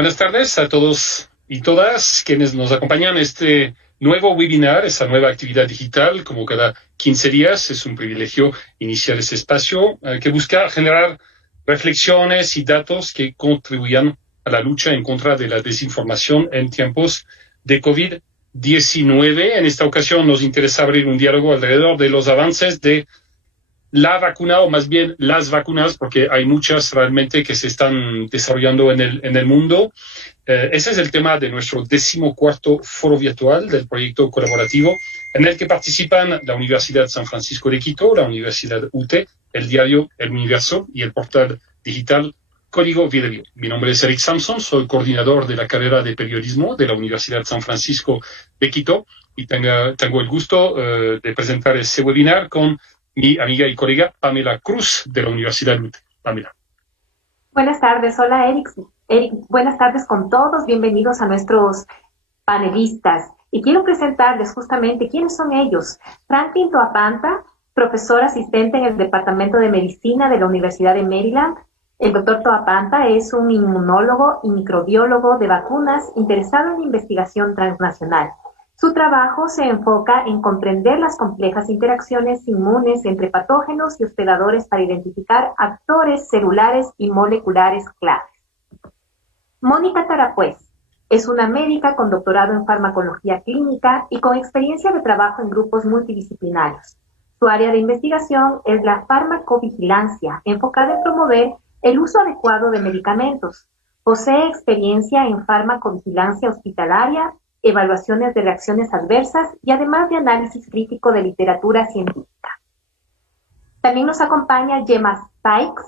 Buenas tardes a todos y todas quienes nos acompañan en este nuevo webinar, esa nueva actividad digital, como cada 15 días. Es un privilegio iniciar ese espacio que busca generar reflexiones y datos que contribuyan a la lucha en contra de la desinformación en tiempos de COVID-19. En esta ocasión nos interesa abrir un diálogo alrededor de los avances de la vacuna, o más bien las vacunas, porque hay muchas realmente que se están desarrollando en el mundo. Ese es el tema de nuestro 14º foro virtual del proyecto colaborativo, en el que participan la Universidad San Francisco de Quito, la Universidad UTE, el diario El Universo y el portal digital Código Vidrio. Mi nombre es Eric Samson, soy coordinador de la carrera de periodismo de la Universidad San Francisco de Quito y tengo el gusto de presentar este webinar con mi amiga y colega Pamela Cruz de la Universidad UTE. Pamela. Buenas tardes, hola Eric. Buenas tardes con todos, bienvenidos a nuestros panelistas. Y quiero presentarles justamente quiénes son ellos. Franklin Toapanta, profesor asistente en el Departamento de Medicina de la Universidad de Maryland. El doctor Toapanta es un inmunólogo y microbiólogo de vacunas interesado en investigación transnacional. Su trabajo se enfoca en comprender las complejas interacciones inmunes entre patógenos y hospedadores para identificar actores celulares y moleculares claves. Mónica Tarapuez es una médica con doctorado en farmacología clínica y con experiencia de trabajo en grupos multidisciplinarios. Su área de investigación es la farmacovigilancia, enfocada en promover el uso adecuado de medicamentos. Posee experiencia en farmacovigilancia hospitalaria, evaluaciones de reacciones adversas y además de análisis crítico de literatura científica. También nos acompaña Gemma Sykes,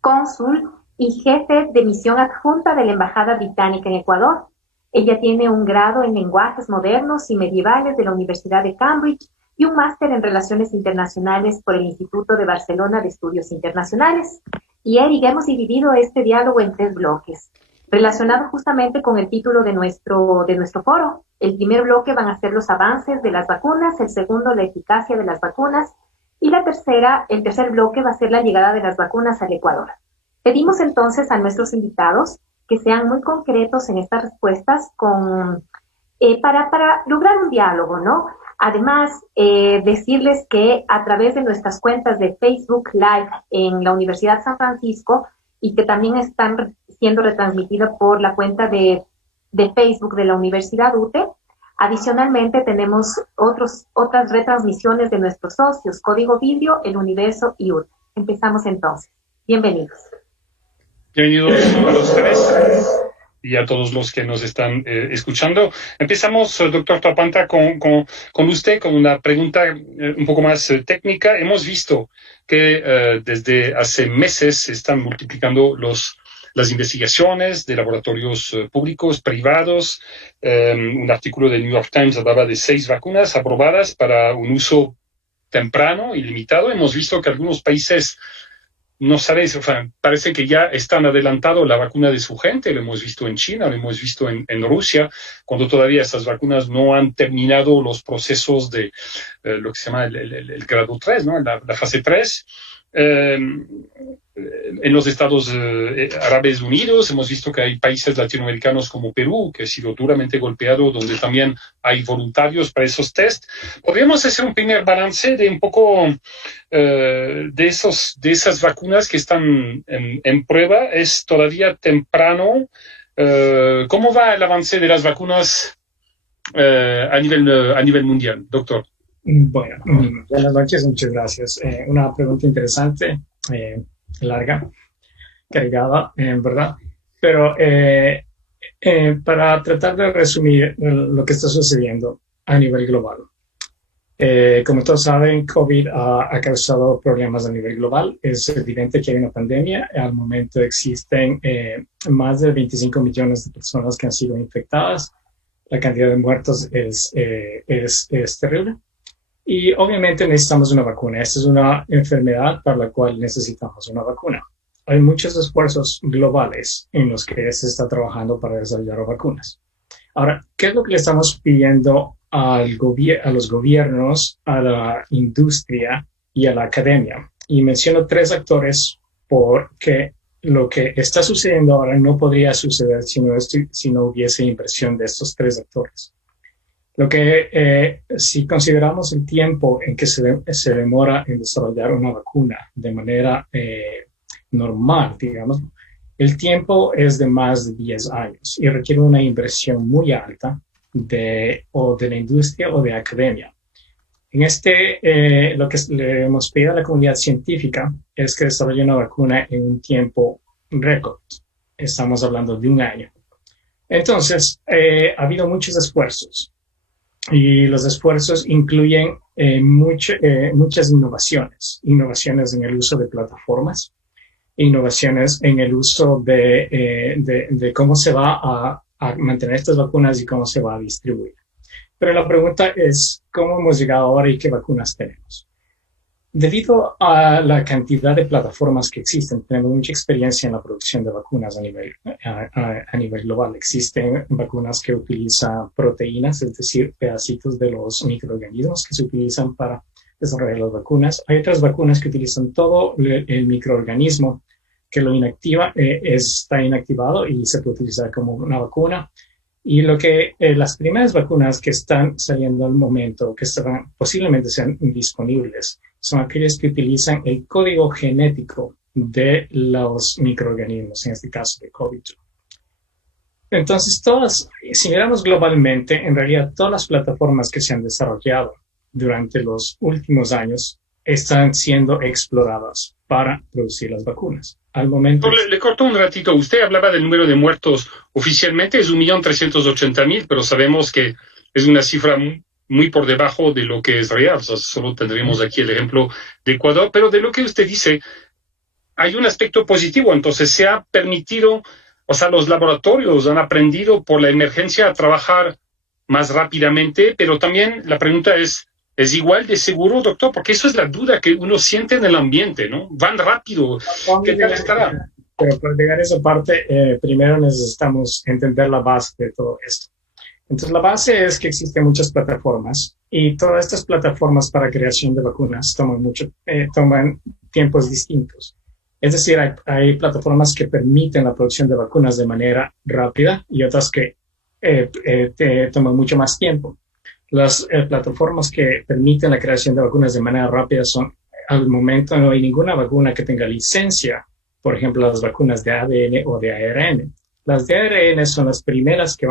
cónsul y jefe de misión adjunta de la Embajada Británica en Ecuador. Ella tiene un grado en lenguajes modernos y medievales de la Universidad de Cambridge y un máster en relaciones internacionales por el Instituto de Barcelona de Estudios Internacionales. Y Eric, hemos dividido este diálogo en 3 bloques. Relacionado justamente con el título de nuestro foro. El primer bloque van a ser los avances de las vacunas, el segundo la eficacia de las vacunas y el tercer bloque va a ser la llegada de las vacunas al Ecuador. Pedimos entonces a nuestros invitados que sean muy concretos en estas respuestas para lograr un diálogo, ¿no? Además, decirles que a través de nuestras cuentas de Facebook Live en la Universidad San Francisco y que también están siendo retransmitidas por la cuenta de Facebook de la Universidad UTE. Adicionalmente, tenemos otras retransmisiones de nuestros socios, Código Vidrio, El Universo y UTE. Empezamos entonces. Bienvenidos. Bienvenidos a los 3 y a todos los que nos están escuchando. Empezamos, doctor Toapanta, con usted, con una pregunta un poco más técnica. Hemos visto que desde hace meses se están multiplicando las investigaciones de laboratorios públicos, privados. Un artículo del New York Times hablaba de 6 vacunas aprobadas para un uso temprano y limitado. Hemos visto que algunos países parece que ya están adelantando la vacuna de su gente. Lo hemos visto en China, lo hemos visto en Rusia, cuando todavía estas vacunas no han terminado los procesos de lo que se llama el grado 3, ¿no? La fase 3. En los Estados Árabes Unidos hemos visto que hay países latinoamericanos como Perú, que ha sido duramente golpeado, donde también hay voluntarios para esos test. ¿Podríamos hacer un primer balance de un poco de esas vacunas que están en prueba? ¿Es todavía temprano? ¿Cómo va el avance de las vacunas a nivel mundial, doctor? Bueno, buenas noches, muchas gracias. Una pregunta interesante, larga, cargada, ¿verdad? Pero para tratar de resumir lo que está sucediendo a nivel global. Como todos saben, COVID ha causado problemas a nivel global. Es evidente que hay una pandemia. Al momento existen más de 25 millones de personas que han sido infectadas. La cantidad de muertos es terrible. Y obviamente necesitamos una vacuna. Esta es una enfermedad para la cual necesitamos una vacuna. Hay muchos esfuerzos globales en los que se está trabajando para desarrollar vacunas. Ahora, ¿qué es lo que le estamos pidiendo a los gobiernos, a la industria y a la academia? Y menciono 3 actores porque lo que está sucediendo ahora no podría suceder si no hubiese impresión de estos tres actores. Lo que, si consideramos el tiempo en que se demora en desarrollar una vacuna de manera normal, digamos, el tiempo es de más de 10 años y requiere una inversión muy alta o de la industria o de academia. En lo que le hemos pedido a la comunidad científica es que desarrolle una vacuna en un tiempo récord. Estamos hablando de 1 año. Entonces, ha habido muchos esfuerzos y los esfuerzos incluyen muchas innovaciones. Innovaciones en el uso de plataformas, innovaciones en el uso de cómo se va a mantener estas vacunas y cómo se va a distribuir. Pero la pregunta es, ¿cómo hemos llegado ahora y qué vacunas tenemos? Debido a la cantidad de plataformas que existen, tenemos mucha experiencia en la producción de vacunas a nivel global. Existen vacunas que utilizan proteínas, es decir, pedacitos de los microorganismos que se utilizan para desarrollar las vacunas. Hay otras vacunas que utilizan todo el microorganismo que lo inactiva, está inactivado y se puede utilizar como una vacuna. Y las primeras vacunas que están saliendo al momento, que posiblemente sean disponibles, son aquellas que utilizan el código genético de los microorganismos, en este caso de COVID. Entonces, si miramos globalmente, en realidad todas las plataformas que se han desarrollado durante los últimos años están siendo exploradas para producir las vacunas. Al momento... Le corto un ratito. Usted hablaba del número de muertos. Oficialmente es 1.380.000, pero sabemos que es una cifra muy por debajo de lo que es real. O sea, solo tendremos aquí el ejemplo de Ecuador. Pero de lo que usted dice, hay un aspecto positivo. Entonces se ha permitido, o sea, los laboratorios han aprendido por la emergencia a trabajar más rápidamente, pero también la pregunta ¿es igual de seguro, doctor? Porque eso es la duda que uno siente en el ambiente, ¿no? Van rápido. ¿Qué tal estará? Pero para llegar a esa parte, primero necesitamos entender la base de todo esto. Entonces, la base es que existen muchas plataformas y todas estas plataformas para creación de vacunas toman tiempos distintos. Es decir, hay plataformas que permiten la producción de vacunas de manera rápida y otras que toman mucho más tiempo. Las plataformas que permiten la creación de vacunas de manera rápida al momento no hay ninguna vacuna que tenga licencia, por ejemplo, las vacunas de ADN o de ARN. Las de ARN son las primeras que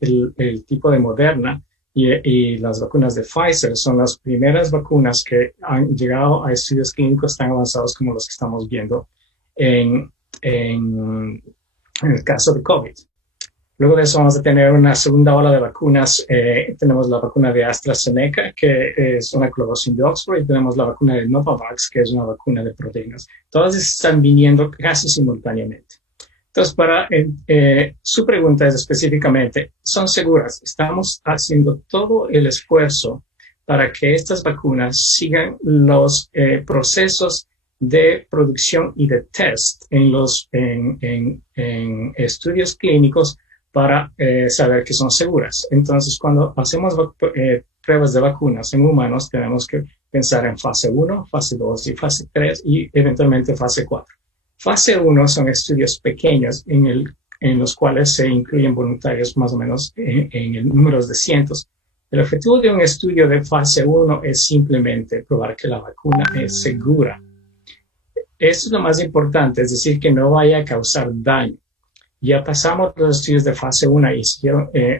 el tipo de Moderna y las vacunas de Pfizer son las primeras vacunas que han llegado a estudios clínicos tan avanzados como los que estamos viendo en el caso de COVID. Luego de eso vamos a tener una segunda ola de vacunas. Tenemos la vacuna de AstraZeneca, que es una colaboración de Oxford, y tenemos la vacuna de Novavax, que es una vacuna de proteínas. Todas están viniendo casi simultáneamente. Entonces, su pregunta es específicamente, ¿son seguras? Estamos haciendo todo el esfuerzo para que estas vacunas sigan los procesos de producción y de test en estudios clínicos para saber que son seguras. Entonces, cuando hacemos pruebas de vacunas en humanos, tenemos que pensar en fase 1, fase 2 y fase 3 y eventualmente fase 4. Fase 1 son estudios pequeños en los cuales se incluyen voluntarios más o menos en el número de cientos. El objetivo de un estudio de fase 1 es simplemente probar que la vacuna es segura. Esto es lo más importante, es decir, que no vaya a causar daño. Ya pasamos los estudios de fase 1 y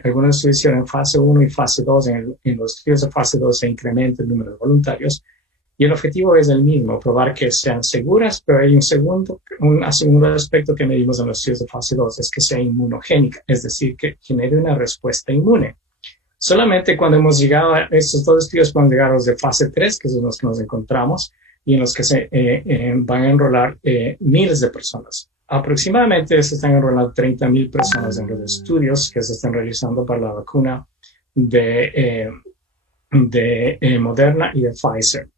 algunos estudios hicieron en fase 1 y fase 2. En los estudios de fase 2 se incrementa el número de voluntarios y el objetivo es el mismo, probar que sean seguras, pero hay un segundo aspecto que medimos en los estudios de fase 2, es que sea inmunogénica, es decir, que genere una respuesta inmune. Solamente cuando hemos llegado a estos dos estudios podemos llegar a los de fase 3, que son los que nos encontramos, y en los que se van a enrolar miles de personas. Aproximadamente se están enrolando 30,000 personas en los estudios que se están realizando para la vacuna de Moderna y de Pfizer.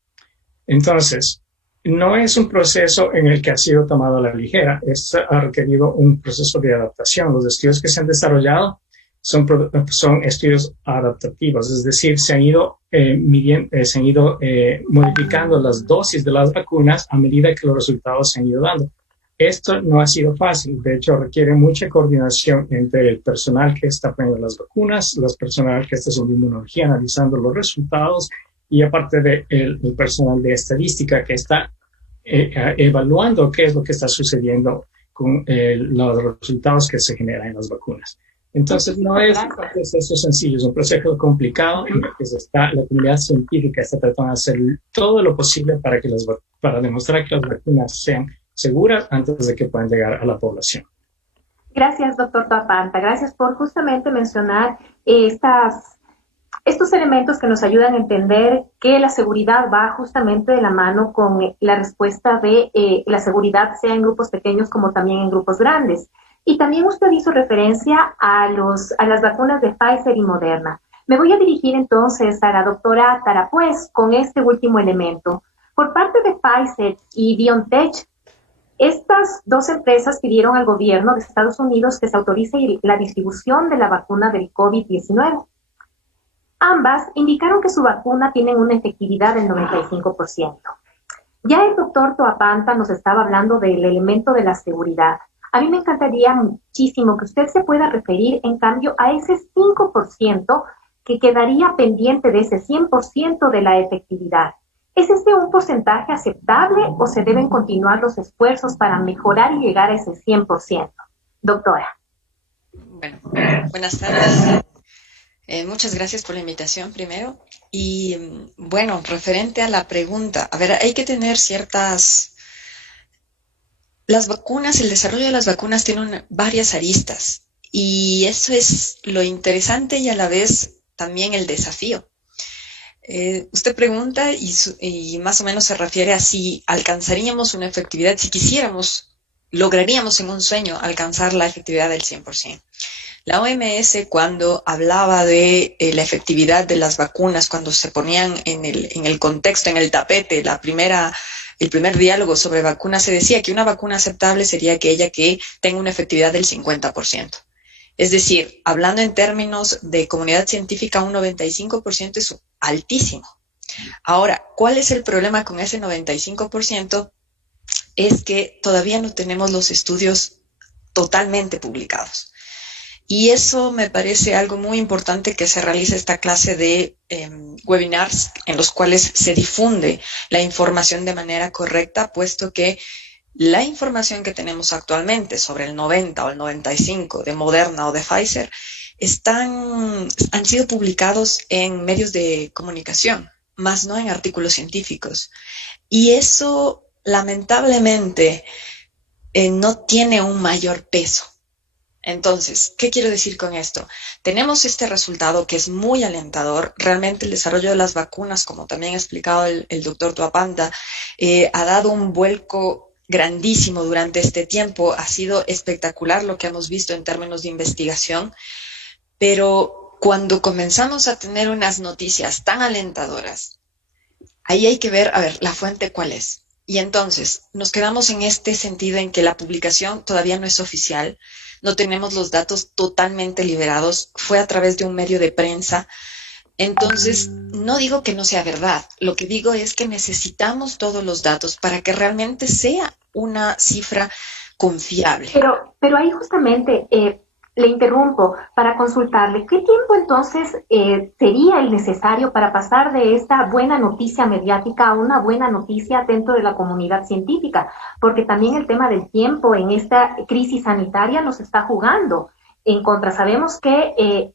Entonces, no es un proceso en el que ha sido tomado a la ligera. Esto ha requerido un proceso de adaptación. Los estudios que se han desarrollado son estudios adaptativos, es decir, se han ido modificando las dosis de las vacunas a medida que los resultados se han ido dando. esto no ha sido fácil. De hecho, requiere mucha coordinación entre el personal que está poniendo las vacunas, los personal que está haciendo inmunología, analizando los resultados, y aparte el personal de estadística que está evaluando qué es lo que está sucediendo con los resultados que se generan en las vacunas. Entonces, no es un proceso sencillo, es un proceso complicado en el que la comunidad científica está tratando de hacer todo lo posible para demostrar que las vacunas sean seguras antes de que puedan llegar a la población. Gracias, doctor Toapanta. Gracias por justamente mencionar estos elementos que nos ayudan a entender que la seguridad va justamente de la mano con la respuesta de la seguridad, sea en grupos pequeños como también en grupos grandes. Y también usted hizo referencia a las vacunas de Pfizer y Moderna. Me voy a dirigir entonces a la doctora Tarapuez con este último elemento. Por parte de Pfizer y BioNTech, estas dos empresas pidieron al gobierno de Estados Unidos que se autorice la distribución de la vacuna del COVID-19. Ambas indicaron que su vacuna tiene una efectividad del 95%. Ya el doctor Toapanta nos estaba hablando del elemento de la seguridad. A mí me encantaría muchísimo que usted se pueda referir, en cambio, a ese 5% que quedaría pendiente de ese 100% de la efectividad. ¿Es este un porcentaje aceptable o se deben continuar los esfuerzos para mejorar y llegar a ese 100%? Doctora. Bueno, buenas tardes. Muchas gracias por la invitación primero. Y bueno, referente a la pregunta, a ver, hay que tener las vacunas, el desarrollo de las vacunas tiene varias aristas y eso es lo interesante y a la vez también el desafío. Usted pregunta y más o menos se refiere a si alcanzaríamos una efectividad, si quisiéramos, lograríamos en un sueño alcanzar la efectividad del 100%. La OMS, cuando hablaba de la efectividad de las vacunas, cuando se ponían en el contexto, en el tapete, el primer diálogo sobre vacunas, se decía que una vacuna aceptable sería aquella que tenga una efectividad del 50%. Es decir, hablando en términos de comunidad científica, un 95% es altísimo. Ahora, ¿cuál es el problema con ese 95%? Es que todavía no tenemos los estudios totalmente publicados. Y eso me parece algo muy importante que se realice esta clase de webinars en los cuales se difunde la información de manera correcta, puesto que la información que tenemos actualmente sobre el 90 o el 95 de Moderna o de Pfizer han sido publicados en medios de comunicación, más no en artículos científicos. Y eso, lamentablemente, no tiene un mayor peso. Entonces, ¿qué quiero decir con esto? Tenemos este resultado que es muy alentador. Realmente el desarrollo de las vacunas, como también ha explicado el doctor Toapanta, ha dado un vuelco grandísimo durante este tiempo. Ha sido espectacular lo que hemos visto en términos de investigación, pero cuando comenzamos a tener unas noticias tan alentadoras, ahí hay que ver, a ver, la fuente cuál es. Y entonces nos quedamos en este sentido en que la publicación todavía no es oficial. No tenemos los datos totalmente liberados, fue a través de un medio de prensa. Entonces, no digo que no sea verdad, lo que digo es que necesitamos todos los datos para que realmente sea una cifra confiable. Pero ahí justamente le interrumpo para consultarle, ¿qué tiempo entonces sería el necesario para pasar de esta buena noticia mediática a una buena noticia dentro de la comunidad científica? Porque también el tema del tiempo en esta crisis sanitaria nos está jugando en contra. Sabemos que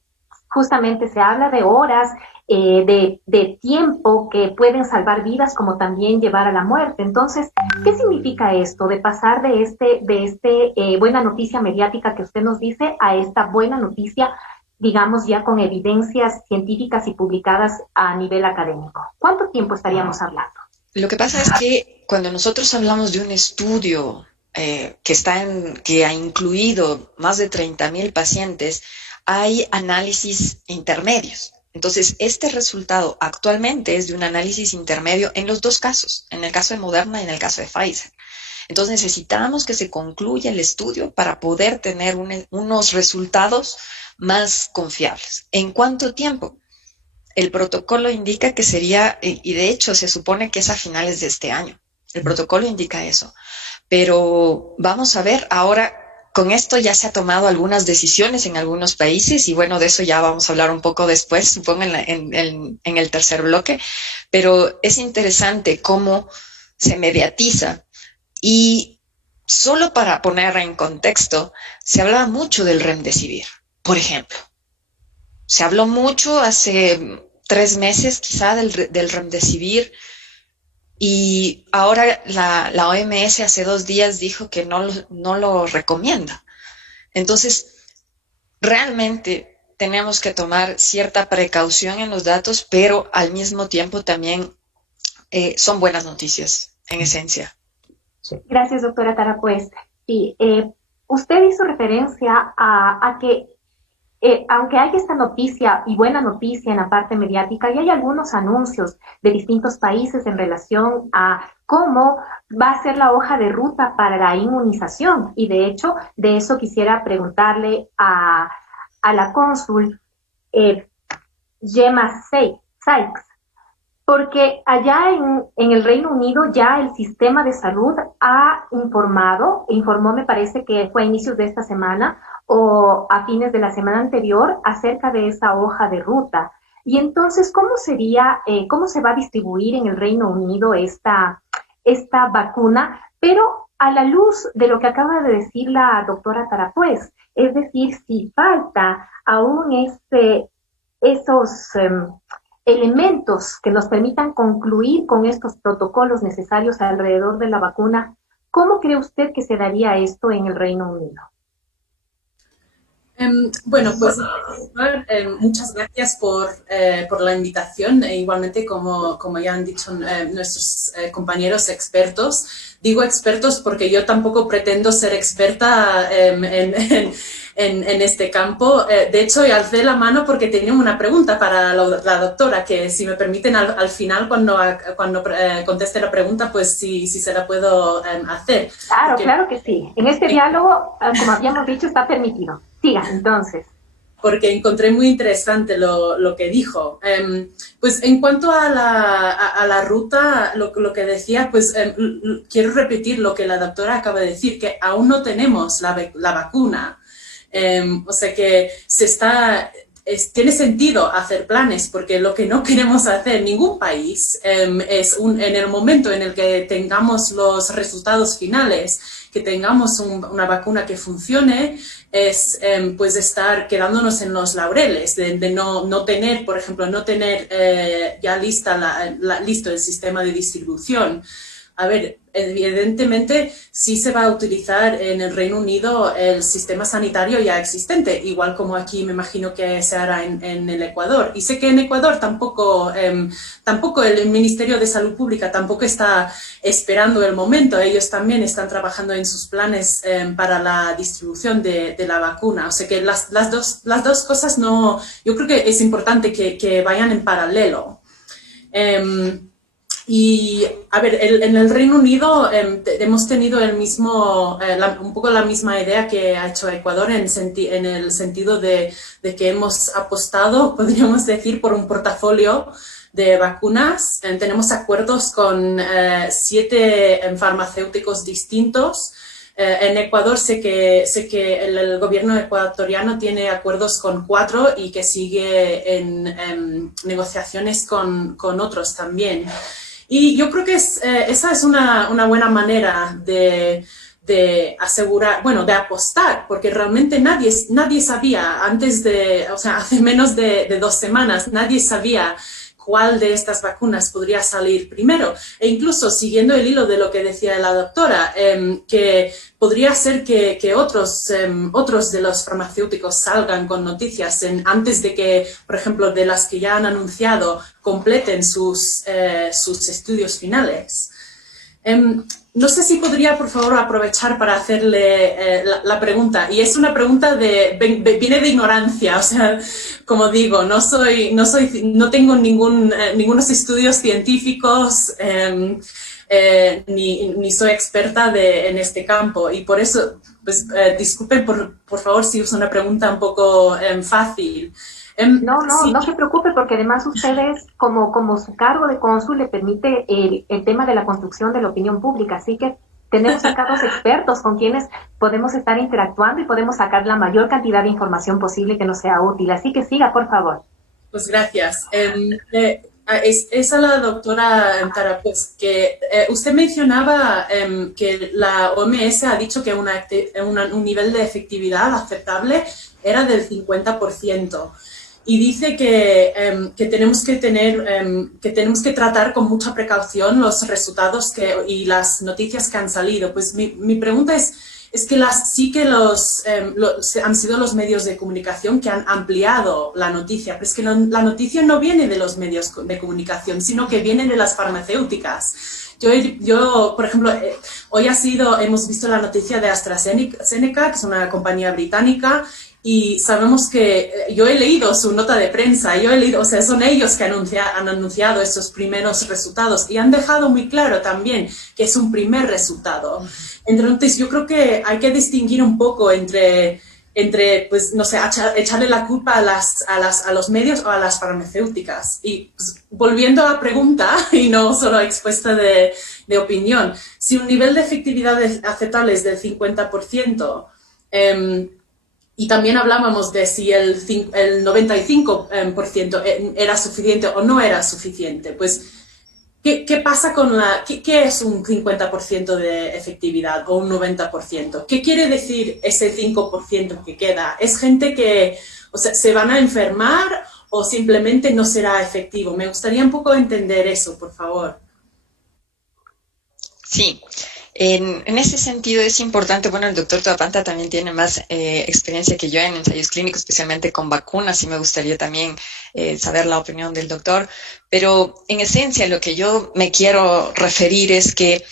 justamente se habla de horas, de tiempo que pueden salvar vidas como también llevar a la muerte. Entonces, ¿qué significa esto de pasar de buena noticia mediática que usted nos dice a esta buena noticia, digamos, ya con evidencias científicas y publicadas a nivel académico? ¿Cuánto tiempo estaríamos hablando? Lo que pasa es que cuando nosotros hablamos de un estudio que ha incluido más de 30,000 pacientes, hay análisis intermedios. Entonces, este resultado actualmente es de un análisis intermedio en los dos casos, en el caso de Moderna y en el caso de Pfizer. Entonces, necesitamos que se concluya el estudio para poder tener unos resultados más confiables. ¿En cuánto tiempo? El protocolo indica que sería, y de hecho se supone que es a finales de este año. El protocolo indica eso. Pero vamos a ver, ahora con esto ya se ha tomado algunas decisiones en algunos países y bueno, de eso ya vamos a hablar un poco después, supongo en el tercer bloque, pero es interesante cómo se mediatiza y solo para poner en contexto, se hablaba mucho del remdesivir, por ejemplo. Se habló mucho hace 3 meses quizá del remdesivir y ahora la OMS hace 2 días dijo que no lo recomienda. Entonces, realmente tenemos que tomar cierta precaución en los datos, pero al mismo tiempo también son buenas noticias, en esencia. Gracias, doctora Tarapuez. Sí, usted hizo referencia a que aunque hay esta noticia y buena noticia en la parte mediática, y hay algunos anuncios de distintos países en relación a cómo va a ser la hoja de ruta para la inmunización. Y de hecho, de eso quisiera preguntarle a la cónsul Gemma Sykes, porque allá en el Reino Unido ya el sistema de salud ha informó, me parece que fue a inicios de esta semana o a fines de la semana anterior, acerca de esa hoja de ruta. Y entonces, ¿cómo se va a distribuir en el Reino Unido esta vacuna? Pero a la luz de lo que acaba de decir la doctora Tarapuez, es decir, si falta aún esos elementos que nos permitan concluir con estos protocolos necesarios alrededor de la vacuna, ¿cómo cree usted que se daría esto en el Reino Unido? Bueno, pues muchas gracias por la invitación. Igualmente, como ya han dicho nuestros compañeros expertos, digo expertos porque yo tampoco pretendo ser experta en este campo. De hecho, alcé la mano porque tenía una pregunta para la doctora, que si me permiten al final, cuando conteste la pregunta, pues sí se la puedo hacer. Claro, claro que sí. En este diálogo, como habíamos dicho, está permitido. Siga, entonces. Porque encontré muy interesante lo que dijo. Pues en cuanto a la ruta, lo que decía, pues quiero repetir lo que la doctora acaba de decir, que aún no tenemos la vacuna. O sea que tiene sentido hacer planes, porque lo que no queremos hacer ningún país es en el momento en el que tengamos los resultados finales, que tengamos una vacuna que funcione, es pues estar quedándonos en los laureles, de no tener, por ejemplo, ya listo el sistema de distribución. A ver, evidentemente sí se va a utilizar en el Reino Unido el sistema sanitario ya existente, igual como aquí me imagino que se hará en el Ecuador. Y sé que en Ecuador tampoco el Ministerio de Salud Pública tampoco está esperando el momento. Ellos también están trabajando en sus planes para la distribución de la vacuna. O sea que las dos cosas no... Yo creo que es importante que vayan en paralelo. Y, a ver, en el Reino Unido hemos tenido un poco la misma idea que ha hecho Ecuador en el sentido de que hemos apostado, podríamos decir, por un portafolio de vacunas. Tenemos acuerdos con 7 farmacéuticos distintos. En Ecuador sé que el gobierno ecuatoriano tiene acuerdos con 4 y que sigue en negociaciones con otros también. Y yo creo que esa es una buena manera de asegurar, de apostar, porque realmente nadie sabía hace menos de 2 semanas, nadie sabía cuál de estas vacunas podría salir primero. E incluso siguiendo el hilo de lo que decía la doctora, que podría ser que otros de los farmacéuticos salgan con noticias antes de que, por ejemplo, de las que ya han anunciado, completen sus estudios finales. No sé si podría, por favor, aprovechar para hacerle la pregunta. Y es una pregunta viene de ignorancia. O sea, como digo, no tengo ningunos estudios científicos, ni soy experta en este campo. Y por eso, pues, disculpen, por favor, si uso una pregunta un poco fácil. No se preocupe, porque además ustedes, como su cargo de cónsul, le permite el tema de la construcción de la opinión pública, así que tenemos acá dos expertos con quienes podemos estar interactuando y podemos sacar la mayor cantidad de información posible que nos sea útil. Así que siga, por favor. Pues gracias. Es a la doctora Tara, pues que usted mencionaba que la OMS ha dicho que un nivel de efectividad aceptable era del 50%. Y dice que tenemos que tenemos que tratar con mucha precaución los resultados y las noticias que han salido. Pues mi pregunta es que han sido los medios de comunicación que han ampliado la noticia, pero es que la noticia no viene de los medios de comunicación, sino que viene de las farmacéuticas. Yo, por ejemplo, hoy hemos visto la noticia de AstraZeneca, que es una compañía británica, y sabemos que yo he leído su nota de prensa, o sea, son ellos que han anunciado estos primeros resultados y han dejado muy claro también que es un primer resultado. Entonces, yo creo que hay que distinguir un poco entre pues, no sé, echarle la culpa a los medios o a las farmacéuticas. Y pues, volviendo a la pregunta, y no solo expuesta de opinión, si un nivel de efectividad aceptable es del 50%, y también hablábamos de si el 95% era suficiente o no era suficiente. Pues, ¿qué pasa con qué es un 50% de efectividad o un 90%? ¿Qué quiere decir ese 5% que queda? ¿Es gente que se van a enfermar o simplemente no será efectivo? Me gustaría un poco entender eso, por favor. Sí. En ese sentido es importante, bueno, el doctor Toapanta también tiene más experiencia que yo en ensayos clínicos, especialmente con vacunas, y me gustaría también saber la opinión del doctor, pero en esencia lo que yo me quiero referir es que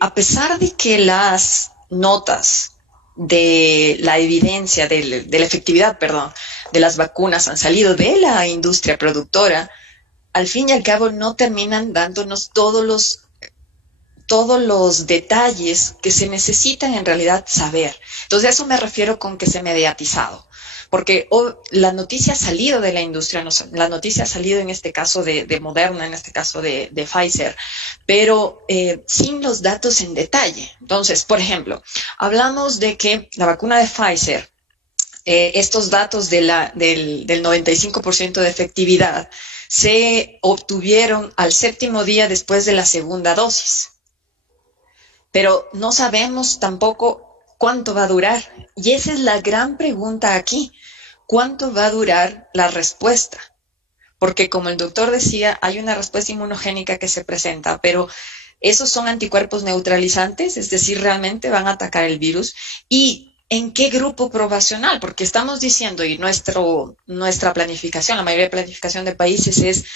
a pesar de que las notas de la evidencia, de la efectividad, de las vacunas han salido de la industria productora, al fin y al cabo no terminan dándonos todos los detalles que se necesitan en realidad saber. Entonces, a eso me refiero con que se ha mediatizado. Porque la noticia ha salido de la industria, la noticia ha salido en este caso de Moderna, en este caso de Pfizer, pero sin los datos en detalle. Entonces, por ejemplo, hablamos de que la vacuna de Pfizer, estos datos del 95% de efectividad, se obtuvieron al 7º día después de la segunda dosis. Pero no sabemos tampoco cuánto va a durar. Y esa es la gran pregunta aquí. ¿Cuánto va a durar la respuesta? Porque como el doctor decía, hay una respuesta inmunogénica que se presenta, pero esos son anticuerpos neutralizantes, es decir, realmente van a atacar el virus. ¿Y en qué grupo poblacional? Porque estamos diciendo, y nuestra planificación, la mayoría de planificación de países es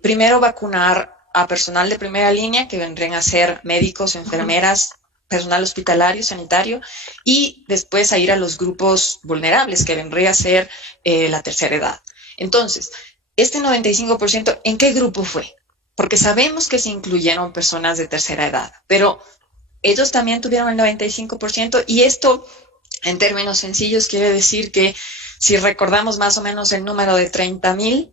primero vacunar a personal de primera línea, que vendrían a ser médicos, enfermeras, personal hospitalario, sanitario, y después a ir a los grupos vulnerables, que vendría a ser la tercera edad. Entonces, este 95%, ¿en qué grupo fue? Porque sabemos que se incluyeron personas de tercera edad, pero ellos también tuvieron el 95%, y esto, en términos sencillos, quiere decir que si recordamos más o menos el número de 30,000,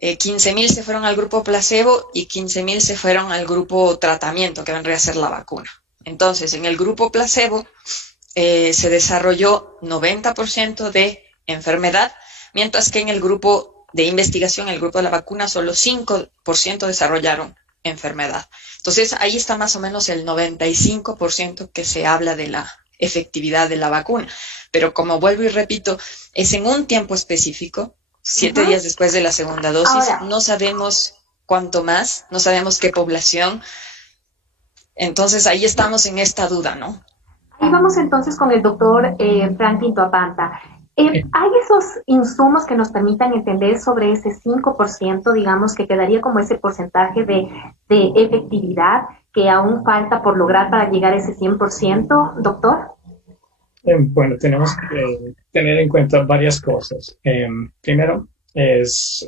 15,000 se fueron al grupo placebo y 15,000 se fueron al grupo tratamiento, que vendría a ser la vacuna. Entonces, en el grupo placebo se desarrolló 90% de enfermedad, mientras que en el grupo de investigación, el grupo de la vacuna, solo 5% desarrollaron enfermedad. Entonces, ahí está más o menos el 95% que se habla de la efectividad de la vacuna. Pero como vuelvo y repito, es en un tiempo específico, 7 días después de la segunda dosis. Ahora, no sabemos cuánto más, no sabemos qué población. Entonces, ahí estamos en esta duda, ¿no? Ahí vamos entonces con el doctor Franklin Toapanta. ¿Hay esos insumos que nos permitan entender sobre ese 5%, digamos, que quedaría como ese porcentaje de efectividad que aún falta por lograr para llegar a ese 100%, doctor? Bueno, tenemos que tener en cuenta varias cosas. Primero es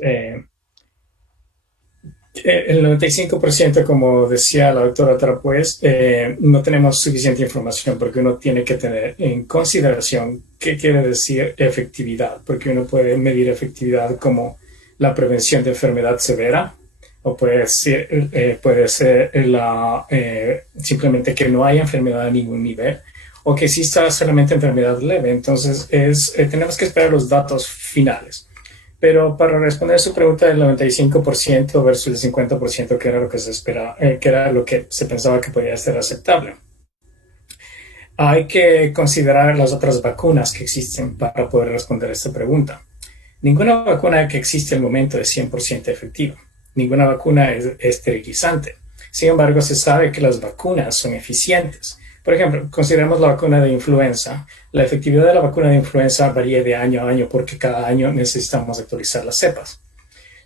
el 95%, como decía la doctora Tarapuez, no tenemos suficiente información porque uno tiene que tener en consideración qué quiere decir efectividad, porque uno puede medir efectividad como la prevención de enfermedad severa o puede ser simplemente que no haya enfermedad a ningún nivel, o que exista solamente enfermedad leve. Entonces, tenemos que esperar los datos finales. Pero para responder a su pregunta del 95% versus el 50%, que era lo que se espera, que era lo que se pensaba que podía ser aceptable, hay que considerar las otras vacunas que existen para poder responder a esta pregunta. Ninguna vacuna que existe al momento es 100% efectiva. Ninguna vacuna es esterilizante. Sin embargo, se sabe que las vacunas son eficientes. Por ejemplo, consideramos la vacuna de influenza. La efectividad de la vacuna de influenza varía de año a año porque cada año necesitamos actualizar las cepas.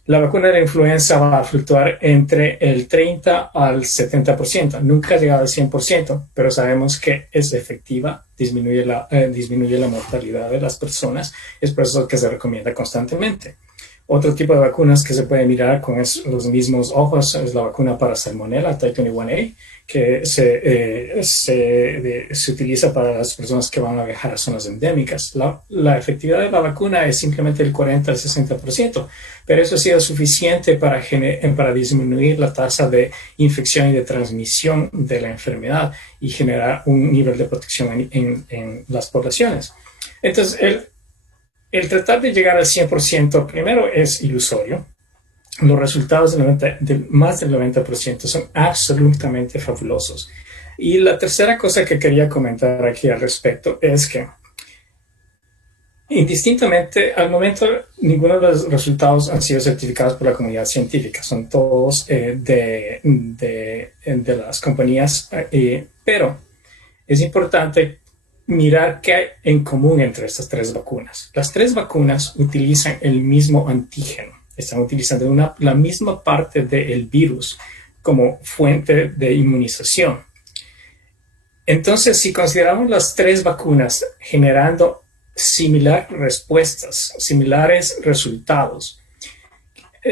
La vacuna de la influenza va a fluctuar entre el 30 al 70%. Nunca ha llegado al 100%, pero sabemos que es efectiva, disminuye la mortalidad de las personas. Es por eso que se recomienda constantemente. Otro tipo de vacunas que se puede mirar con los mismos ojos es la vacuna para Salmonella Type 21A, que se utiliza para las personas que van a viajar a zonas endémicas. La efectividad de la vacuna es simplemente el 40 al 60%, pero eso ha sido suficiente para disminuir la tasa de infección y de transmisión de la enfermedad y generar un nivel de protección en las poblaciones. Entonces, el tratar de llegar al 100% primero es ilusorio. Los resultados de más del 90% son absolutamente fabulosos. Y la tercera cosa que quería comentar aquí al respecto es que, indistintamente, al momento ninguno de los resultados han sido certificados por la comunidad científica. Son todos de las compañías, pero es importante mirar qué hay en común entre estas tres vacunas. Las tres vacunas utilizan el mismo antígeno. Están utilizando la misma parte del virus como fuente de inmunización. Entonces, si consideramos las tres vacunas generando similares respuestas, similares resultados,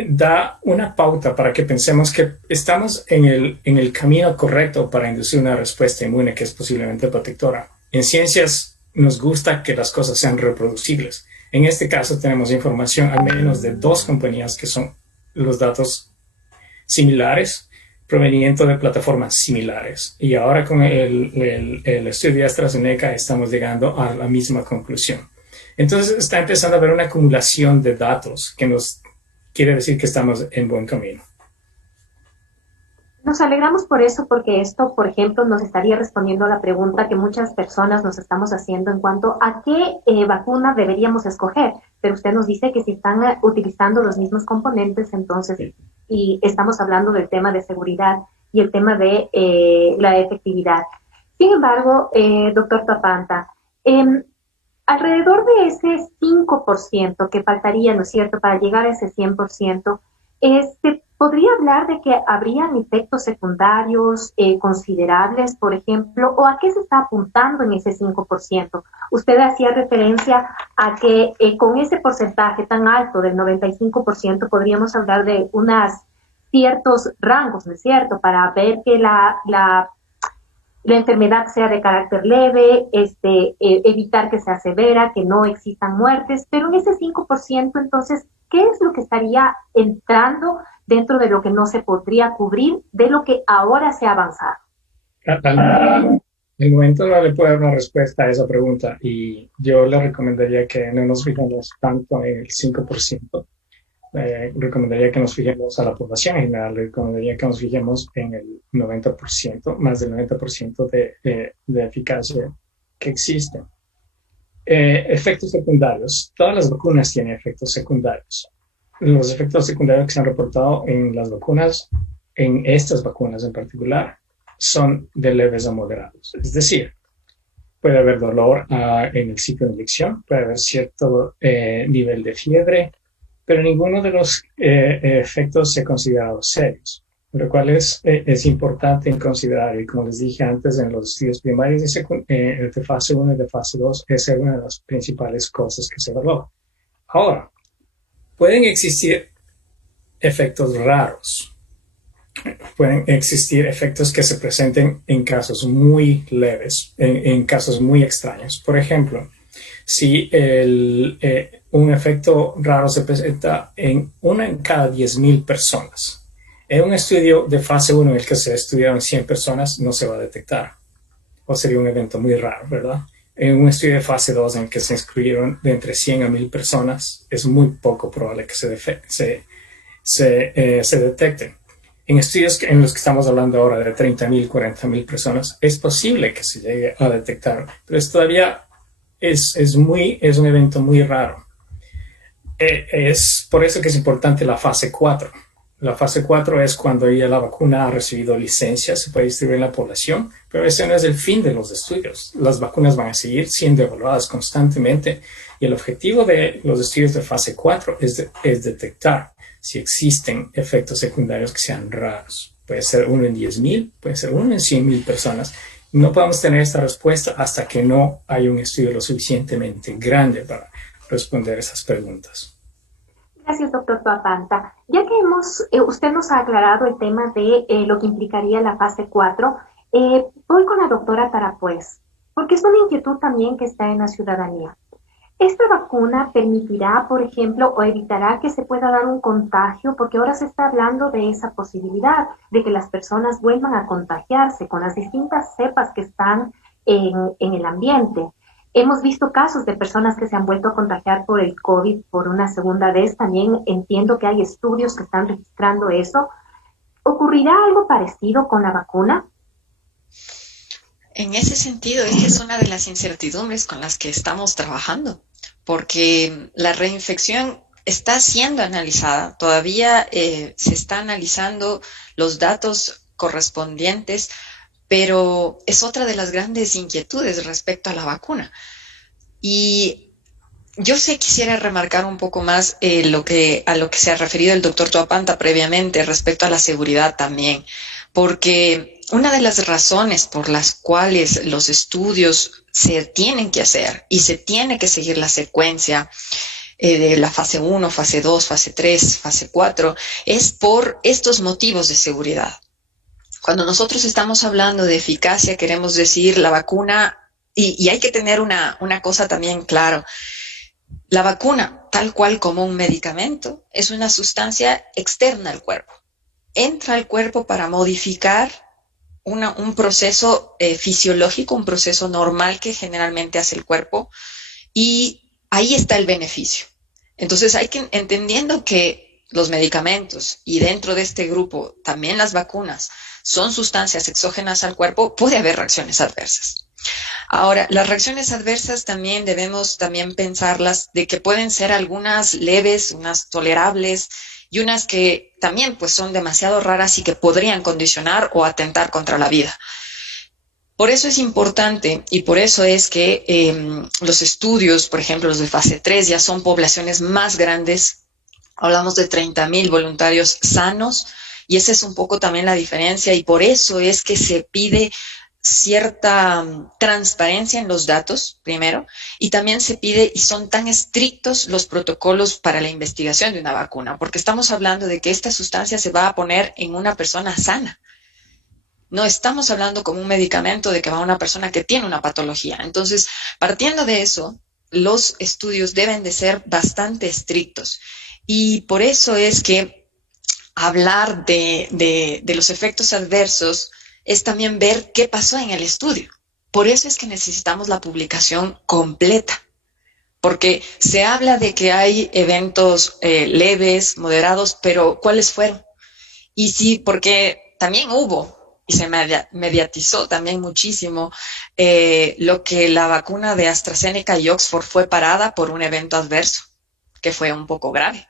da una pauta para que pensemos que estamos en el camino correcto para inducir una respuesta inmune que es posiblemente protectora. En ciencias nos gusta que las cosas sean reproducibles. En este caso tenemos información al menos de dos compañías que son los datos similares, provenientes de plataformas similares. Y ahora con el estudio de AstraZeneca estamos llegando a la misma conclusión. Entonces está empezando a haber una acumulación de datos que nos quiere decir que estamos en buen camino. Nos alegramos por eso, porque esto, por ejemplo, nos estaría respondiendo a la pregunta que muchas personas nos estamos haciendo en cuanto a qué vacuna deberíamos escoger. Pero usted nos dice que si están utilizando los mismos componentes, entonces, y estamos hablando del tema de seguridad y el tema de la efectividad. Sin embargo, doctor Tapanta, alrededor de ese 5% que faltaría, ¿no es cierto?, para llegar a ese 100%, ¿podría hablar de que habrían efectos secundarios considerables, por ejemplo, o a qué se está apuntando en ese 5%? Usted hacía referencia a que con ese porcentaje tan alto del 95% podríamos hablar de unos ciertos rangos, ¿no es cierto?, para ver que la enfermedad sea de carácter leve, evitar que sea severa, que no existan muertes, pero en ese 5%, entonces, ¿qué es lo que estaría entrando dentro de lo que no se podría cubrir de lo que ahora se ha avanzado? En el momento no le puedo dar una respuesta a esa pregunta y yo le recomendaría que no nos fijemos tanto en el 5%. Recomendaría que nos fijemos a la población en general, recomendaría que nos fijemos en el 90%, más del 90% de eficacia que existe. Efectos secundarios. Todas las vacunas tienen efectos secundarios. Los efectos secundarios que se han reportado en las vacunas, en estas vacunas en particular, son de leves a moderados. Es decir, puede haber dolor en el sitio de inyección, puede haber cierto nivel de fiebre, pero ninguno de los efectos se ha considerado serios, lo cual es importante en considerar. Y como les dije antes, en los estudios primarios de fase 1 y de fase 2, esa es una de las principales cosas que se evaluó. Ahora, pueden existir efectos raros. Pueden existir efectos que se presenten en casos muy leves, en casos muy extraños. Por ejemplo, si un efecto raro se presenta en una en cada 10,000 personas, En un estudio de fase 1 en el que se estudiaron 100 personas, no se va a detectar. O sería un evento muy raro, ¿verdad? En un estudio de fase 2 en el que se inscribieron de entre 100 a 1000 personas, es muy poco probable que se detecten. En estudios en los que estamos hablando ahora de 30.000, 40.000 personas, es posible que se llegue a detectar, pero todavía es un evento muy raro. Es por eso que es importante la fase 4. La fase 4 es cuando ya la vacuna ha recibido licencia, se puede distribuir en la población, pero ese no es el fin de los estudios. Las vacunas van a seguir siendo evaluadas constantemente y el objetivo de los estudios de fase 4 es detectar si existen efectos secundarios que sean raros. Puede ser 1 en 10.000, puede ser 1 en 100.000 personas. No podemos tener esta respuesta hasta que no haya un estudio lo suficientemente grande para responder esas preguntas. Gracias, doctor Tuapanta. Ya que usted nos ha aclarado el tema de lo que implicaría la fase 4, voy con la doctora Tarapuez, porque es una inquietud también que está en la ciudadanía. ¿Esta vacuna permitirá, por ejemplo, o evitará que se pueda dar un contagio? Porque ahora se está hablando de esa posibilidad, de que las personas vuelvan a contagiarse con las distintas cepas que están en el ambiente. Hemos visto casos de personas que se han vuelto a contagiar por el COVID por una segunda vez. También entiendo que hay estudios que están registrando eso. ¿Ocurrirá algo parecido con la vacuna? En ese sentido, esta es una de las incertidumbres con las que estamos trabajando, porque la reinfección está siendo analizada. Todavía se está analizando los datos correspondientes, pero es otra de las grandes inquietudes respecto a la vacuna. Y yo quisiera remarcar un poco más a lo que se ha referido el doctor Tuapanta previamente respecto a la seguridad también, porque una de las razones por las cuales los estudios se tienen que hacer y se tiene que seguir la secuencia de la fase 1, fase 2, fase 3, fase 4, es por estos motivos de seguridad. Cuando nosotros estamos hablando de eficacia, queremos decir la vacuna, y hay que tener una cosa también claro. La vacuna, tal cual como un medicamento, es una sustancia externa al cuerpo. Entra al cuerpo para modificar un proceso fisiológico, un proceso normal que generalmente hace el cuerpo, y ahí está el beneficio. Entonces entendiendo que los medicamentos y dentro de este grupo también las vacunas son sustancias exógenas al cuerpo, puede haber reacciones adversas. Ahora, las reacciones adversas también debemos pensarlas de que pueden ser algunas leves, unas tolerables y unas que también pues son demasiado raras y que podrían condicionar o atentar contra la vida. Por eso es importante y por eso es que los estudios, por ejemplo, los de fase 3 ya son poblaciones más grandes. Hablamos de 30.000 voluntarios sanos y esa es un poco también la diferencia y por eso es que se pide cierta transparencia en los datos, primero, y también se pide y son tan estrictos los protocolos para la investigación de una vacuna, porque estamos hablando de que esta sustancia se va a poner en una persona sana. No estamos hablando como un medicamento de que va a una persona que tiene una patología. Entonces, partiendo de eso, los estudios deben de ser bastante estrictos. Y por eso es que hablar de los efectos adversos es también ver qué pasó en el estudio. Por eso es que necesitamos la publicación completa, porque se habla de que hay eventos leves, moderados, pero ¿cuáles fueron? Y sí, porque también hubo, y se mediatizó también muchísimo, lo que la vacuna de AstraZeneca y Oxford fue parada por un evento adverso, que fue un poco grave.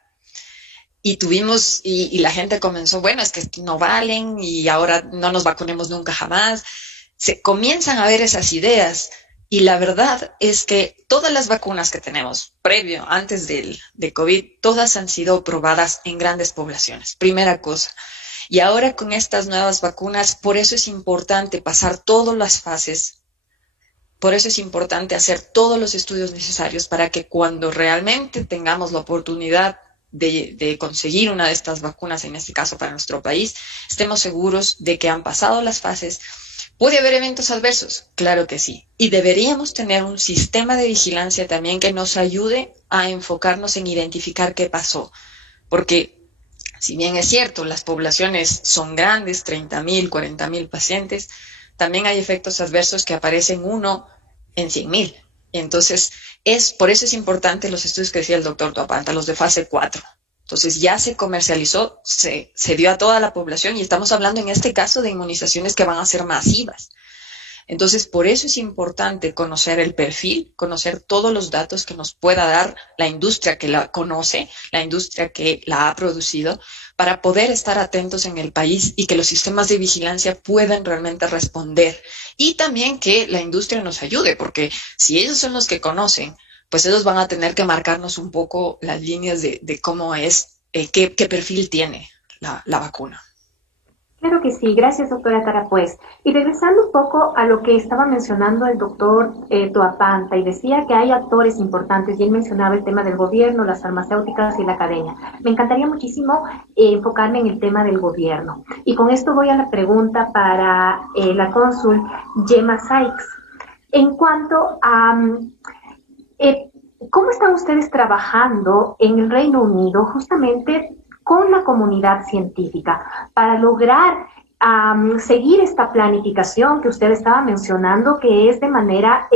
Y tuvimos, y la gente comenzó, bueno, es que no valen y ahora no nos vacunemos nunca jamás. Se comienzan a ver esas ideas y la verdad es que todas las vacunas que tenemos antes de COVID, todas han sido probadas en grandes poblaciones, primera cosa. Y ahora con estas nuevas vacunas, por eso es importante pasar todas las fases, por eso es importante hacer todos los estudios necesarios para que cuando realmente tengamos la oportunidad de conseguir una de estas vacunas, en este caso para nuestro país, estemos seguros de que han pasado las fases. ¿Puede haber eventos adversos? Claro que sí. Y deberíamos tener un sistema de vigilancia también que nos ayude a enfocarnos en identificar qué pasó. Porque Si bien es cierto, las poblaciones son grandes, 30.000, 40.000 pacientes, también hay efectos adversos que aparecen 1 en 100.000. Entonces, por eso es importante los estudios que decía el doctor Toapanta, los de fase 4. Entonces ya se comercializó, se dio a toda la población y estamos hablando en este caso de inmunizaciones que van a ser masivas. Entonces, por eso es importante conocer el perfil, conocer todos los datos que nos pueda dar la industria que la conoce, la industria que la ha producido, para poder estar atentos en el país y que los sistemas de vigilancia puedan realmente responder. Y también que la industria nos ayude, porque si ellos son los que conocen, pues ellos van a tener que marcarnos un poco las líneas de cómo es, qué perfil tiene la vacuna. Claro que sí, gracias doctora Tarapuez. Y regresando un poco a lo que estaba mencionando el doctor Toapanta, y decía que hay actores importantes, y él mencionaba el tema del gobierno, las farmacéuticas y la academia. Me encantaría muchísimo enfocarme en el tema del gobierno. Y con esto voy a la pregunta para la cónsul Gemma Sykes. En cuanto a cómo están ustedes trabajando en el Reino Unido justamente con la comunidad científica para lograr seguir esta planificación que usted estaba mencionando, que es de manera,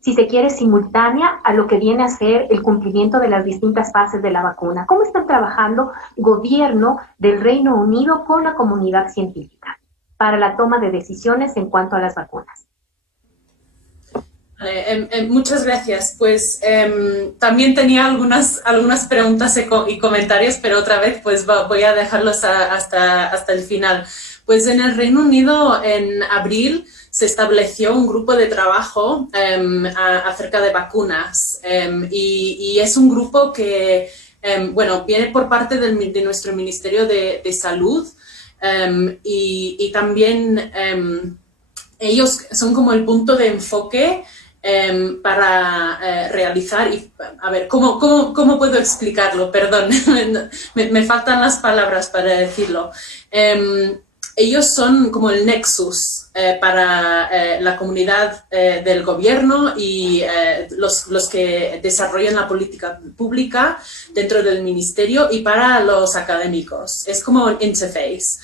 si se quiere, simultánea a lo que viene a ser el cumplimiento de las distintas fases de la vacuna. ¿Cómo está trabajando el gobierno del Reino Unido con la comunidad científica para la toma de decisiones en cuanto a las vacunas? Muchas gracias. Pues también tenía algunas preguntas y comentarios, pero otra vez pues voy a dejarlos hasta el final. Pues en el Reino Unido en abril se estableció un grupo de trabajo acerca de vacunas y es un grupo que viene por parte de nuestro Ministerio de Salud y también ellos son como el punto de enfoque para realizar y a ver, ¿cómo puedo explicarlo? Perdón, me faltan las palabras para decirlo. Ellos son como el nexus para la comunidad del gobierno y los que desarrollan la política pública dentro del ministerio y para los académicos. Es como un interface.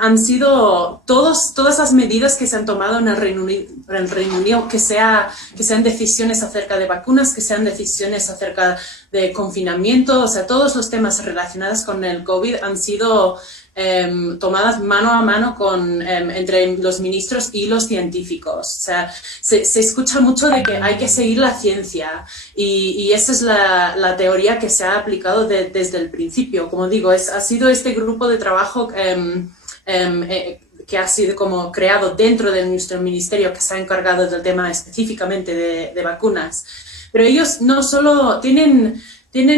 Han sido todas las medidas que se han tomado en el Reino Unido, que sean decisiones acerca de vacunas, que sean decisiones acerca de confinamiento, o sea, todos los temas relacionados con el COVID han sido tomadas mano a mano entre los ministros y los científicos. O sea, se escucha mucho de que hay que seguir la ciencia y esa es la teoría que se ha aplicado desde el principio. Como digo, ha sido este grupo de trabajo que ha sido como creado dentro de nuestro ministerio, que se ha encargado del tema específicamente de vacunas. Pero ellos no solo tienen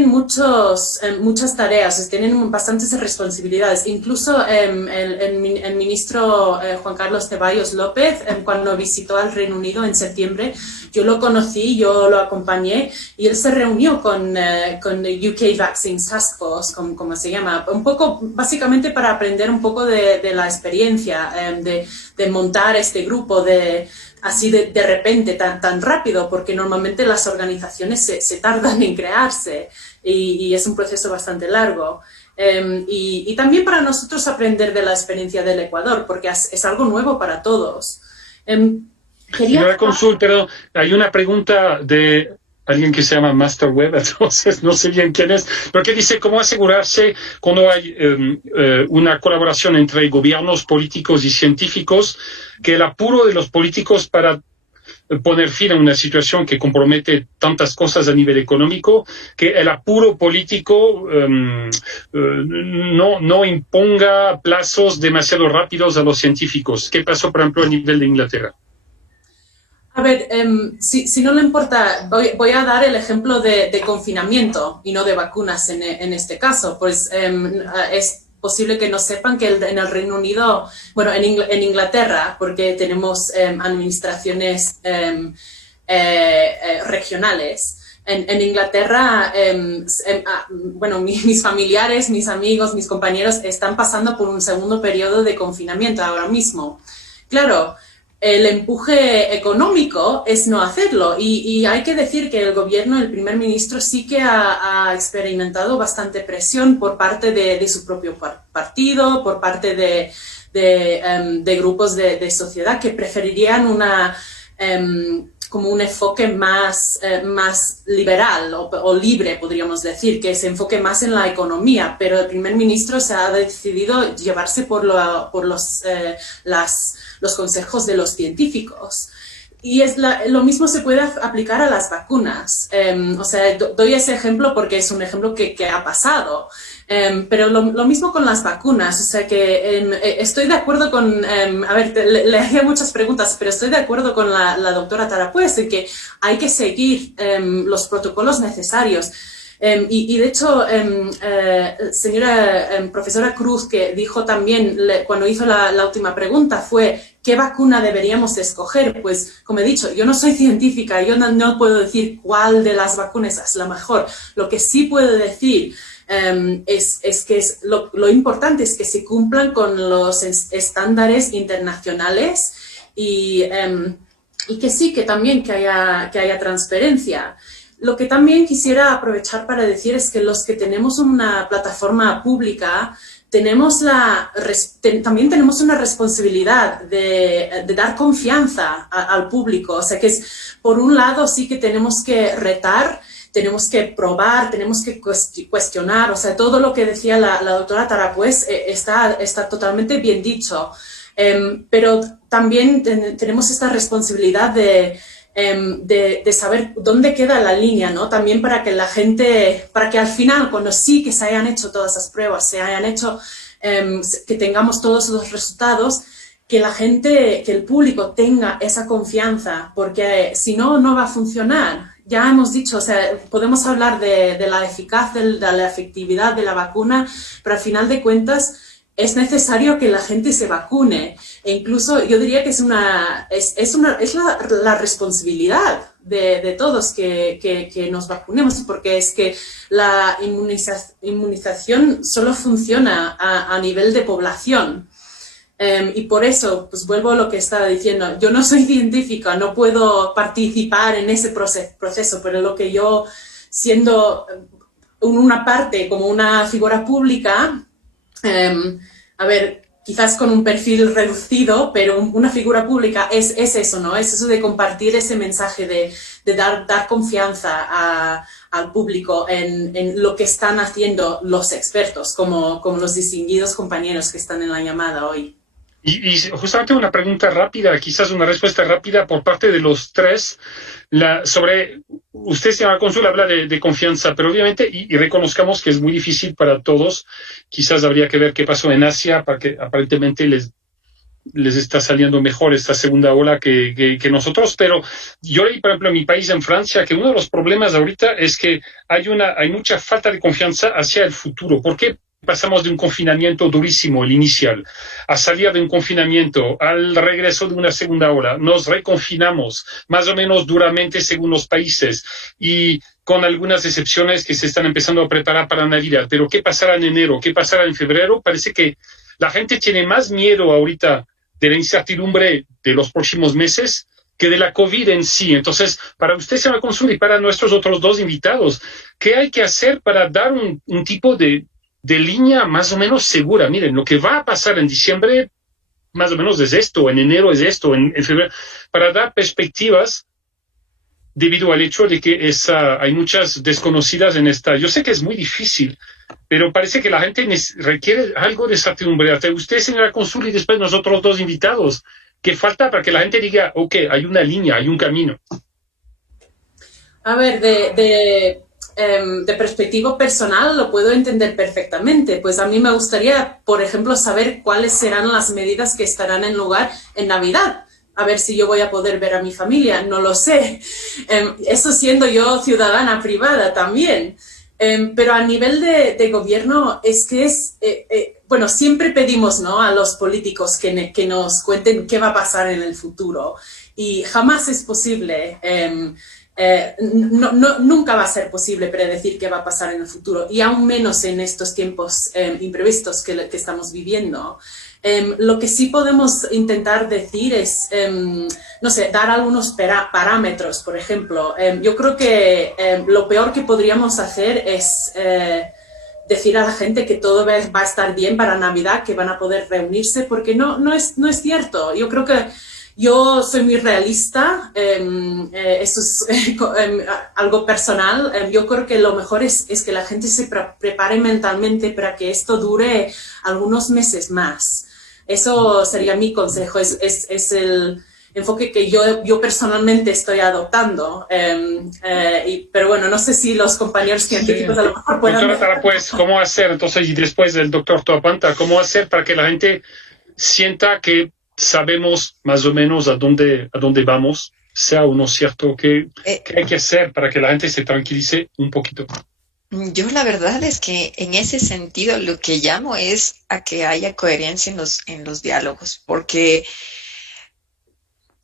muchas tareas, tienen bastantes responsabilidades. Incluso el ministro Juan Carlos Ceballos López, cuando visitó al Reino Unido en septiembre, yo lo conocí, yo lo acompañé y él se reunió con the UK Vaccines Task Force, como se llama, un poco básicamente para aprender un poco de la experiencia de montar este grupo así de repente, tan rápido, porque normalmente las organizaciones se tardan en crearse y es un proceso bastante largo. Y también para nosotros aprender de la experiencia del Ecuador, porque es algo nuevo para todos. Señora Cónsul, pero hay una pregunta de alguien que se llama Master Web, entonces no sé bien quién es, pero que dice cómo asegurarse cuando hay una colaboración entre gobiernos, políticos y científicos, que el apuro de los políticos para poner fin a una situación que compromete tantas cosas a nivel económico, que el apuro político no imponga plazos demasiado rápidos a los científicos. ¿Qué pasó, por ejemplo, a nivel de Inglaterra? A ver, si no le importa, voy a dar el ejemplo de confinamiento y no de vacunas en este caso. Pues es posible que no sepan que en el Reino Unido, bueno, en Inglaterra, porque tenemos administraciones regionales. En Inglaterra, bueno, mis familiares, mis amigos, mis compañeros están pasando por un segundo periodo de confinamiento ahora mismo. Claro, el empuje económico es no hacerlo. Y hay que decir que el gobierno, el primer ministro, sí que ha experimentado bastante presión por parte de su propio partido, por parte de grupos de sociedad que preferirían como un enfoque más liberal o libre, podríamos decir, que se enfoque más en la economía, pero el primer ministro se ha decidido llevarse por los consejos de los científicos. Y lo mismo se puede aplicar a las vacunas. O sea, doy ese ejemplo porque es un ejemplo que ha pasado. Pero lo mismo con las vacunas. O sea que estoy de acuerdo con... a ver, le hacía muchas preguntas, pero estoy de acuerdo con la doctora Tarapuez en que hay que seguir los protocolos necesarios. Y de hecho, profesora Cruz, que dijo también cuando hizo la última pregunta, fue ¿qué vacuna deberíamos escoger? Pues, como he dicho, yo no soy científica, yo no puedo decir cuál de las vacunas es la mejor. Lo que sí puedo decir es que lo importante es que se cumplan con los estándares internacionales y que sí, que también que haya transparencia. Lo que también quisiera aprovechar para decir es que los que tenemos una plataforma pública también tenemos una responsabilidad de dar confianza al público. O sea que por un lado sí que tenemos que retar, tenemos que probar, tenemos que cuestionar. O sea, todo lo que decía la doctora Tarapuez está totalmente bien dicho. Pero también tenemos esta responsabilidad de saber dónde queda la línea, ¿no? También para que la gente, para que al final, cuando sí que se hayan hecho todas esas pruebas, se hayan hecho, que tengamos todos los resultados, que la gente, que el público tenga esa confianza, porque si no, no va a funcionar. Ya hemos dicho, o sea, podemos hablar de la eficacia, de la efectividad de la vacuna, pero al final de cuentas es necesario que la gente se vacune. E incluso yo diría que es la responsabilidad de todos que nos vacunemos, porque es que la inmunización solo funciona a nivel de población. Y por eso, pues vuelvo a lo que estaba diciendo, yo no soy científica, no puedo participar en ese proceso, pero lo que yo, siendo una parte como una figura pública, a ver, quizás con un perfil reducido, pero una figura pública es eso, ¿no? Es eso de compartir ese mensaje, de dar confianza al público en lo que están haciendo los expertos, como los distinguidos compañeros que están en la llamada hoy. Y justamente una pregunta rápida, quizás una respuesta rápida por parte de los tres, sobre, usted, señora cónsul, habla de confianza, pero obviamente, y reconozcamos que es muy difícil para todos, quizás habría que ver qué pasó en Asia, para que aparentemente les está saliendo mejor esta segunda ola que nosotros, pero yo leí, por ejemplo, en mi país, en Francia, que uno de los problemas ahorita es que hay mucha falta de confianza hacia el futuro. ¿Por qué? Pasamos de un confinamiento durísimo, el inicial, a salir de un confinamiento, al regreso de una segunda ola. Nos reconfinamos más o menos duramente según los países y con algunas excepciones que se están empezando a preparar para Navidad. Pero ¿qué pasará en enero? ¿Qué pasará en febrero? Parece que la gente tiene más miedo ahorita de la incertidumbre de los próximos meses que de la COVID en sí. Entonces, para usted, señora cónsul, y para nuestros otros dos invitados, ¿qué hay que hacer para dar un tipo de línea más o menos segura? Miren, lo que va a pasar en diciembre más o menos es esto, en enero es esto, en febrero, para dar perspectivas debido al hecho de que hay muchas desconocidas en esta. Yo sé que es muy difícil, pero parece que la gente requiere algo de certidumbre. Hasta usted, señora cónsul, y después nosotros dos invitados, ¿qué falta para que la gente diga, ok, hay una línea, hay un camino? A ver, de perspectiva personal lo puedo entender perfectamente. Pues a mí me gustaría, por ejemplo, saber cuáles serán las medidas que estarán en lugar en Navidad. A ver si yo voy a poder ver a mi familia, no lo sé. Eso siendo yo ciudadana privada también. Pero a nivel de gobierno es que bueno, siempre pedimos, ¿no?, a los políticos que nos cuenten qué va a pasar en el futuro. Y jamás es posible nunca va a ser posible predecir qué va a pasar en el futuro, y aún menos en estos tiempos imprevistos que estamos viviendo. Lo que sí podemos intentar decir es, no sé, dar algunos parámetros, por ejemplo. Yo creo que lo peor que podríamos hacer es decir a la gente que todo va a estar bien para Navidad, que van a poder reunirse, porque no es cierto. Yo creo que yo soy muy realista, esto es algo personal. Yo creo que lo mejor es que la gente se prepare mentalmente para que esto dure algunos meses más. Eso sería mi consejo, es el enfoque que yo personalmente estoy adoptando. Pero bueno, no sé si los compañeros científicos a lo mejor puedan... Doctora, pues, ¿cómo hacer? Entonces, y después del doctor Toapanta, ¿cómo hacer para que la gente sienta que sabemos más o menos a dónde vamos, sea o no cierto? ¿Qué hay que hacer para que la gente se tranquilice un poquito? Yo la verdad es que en ese sentido lo que llamo es a que haya coherencia en los diálogos, porque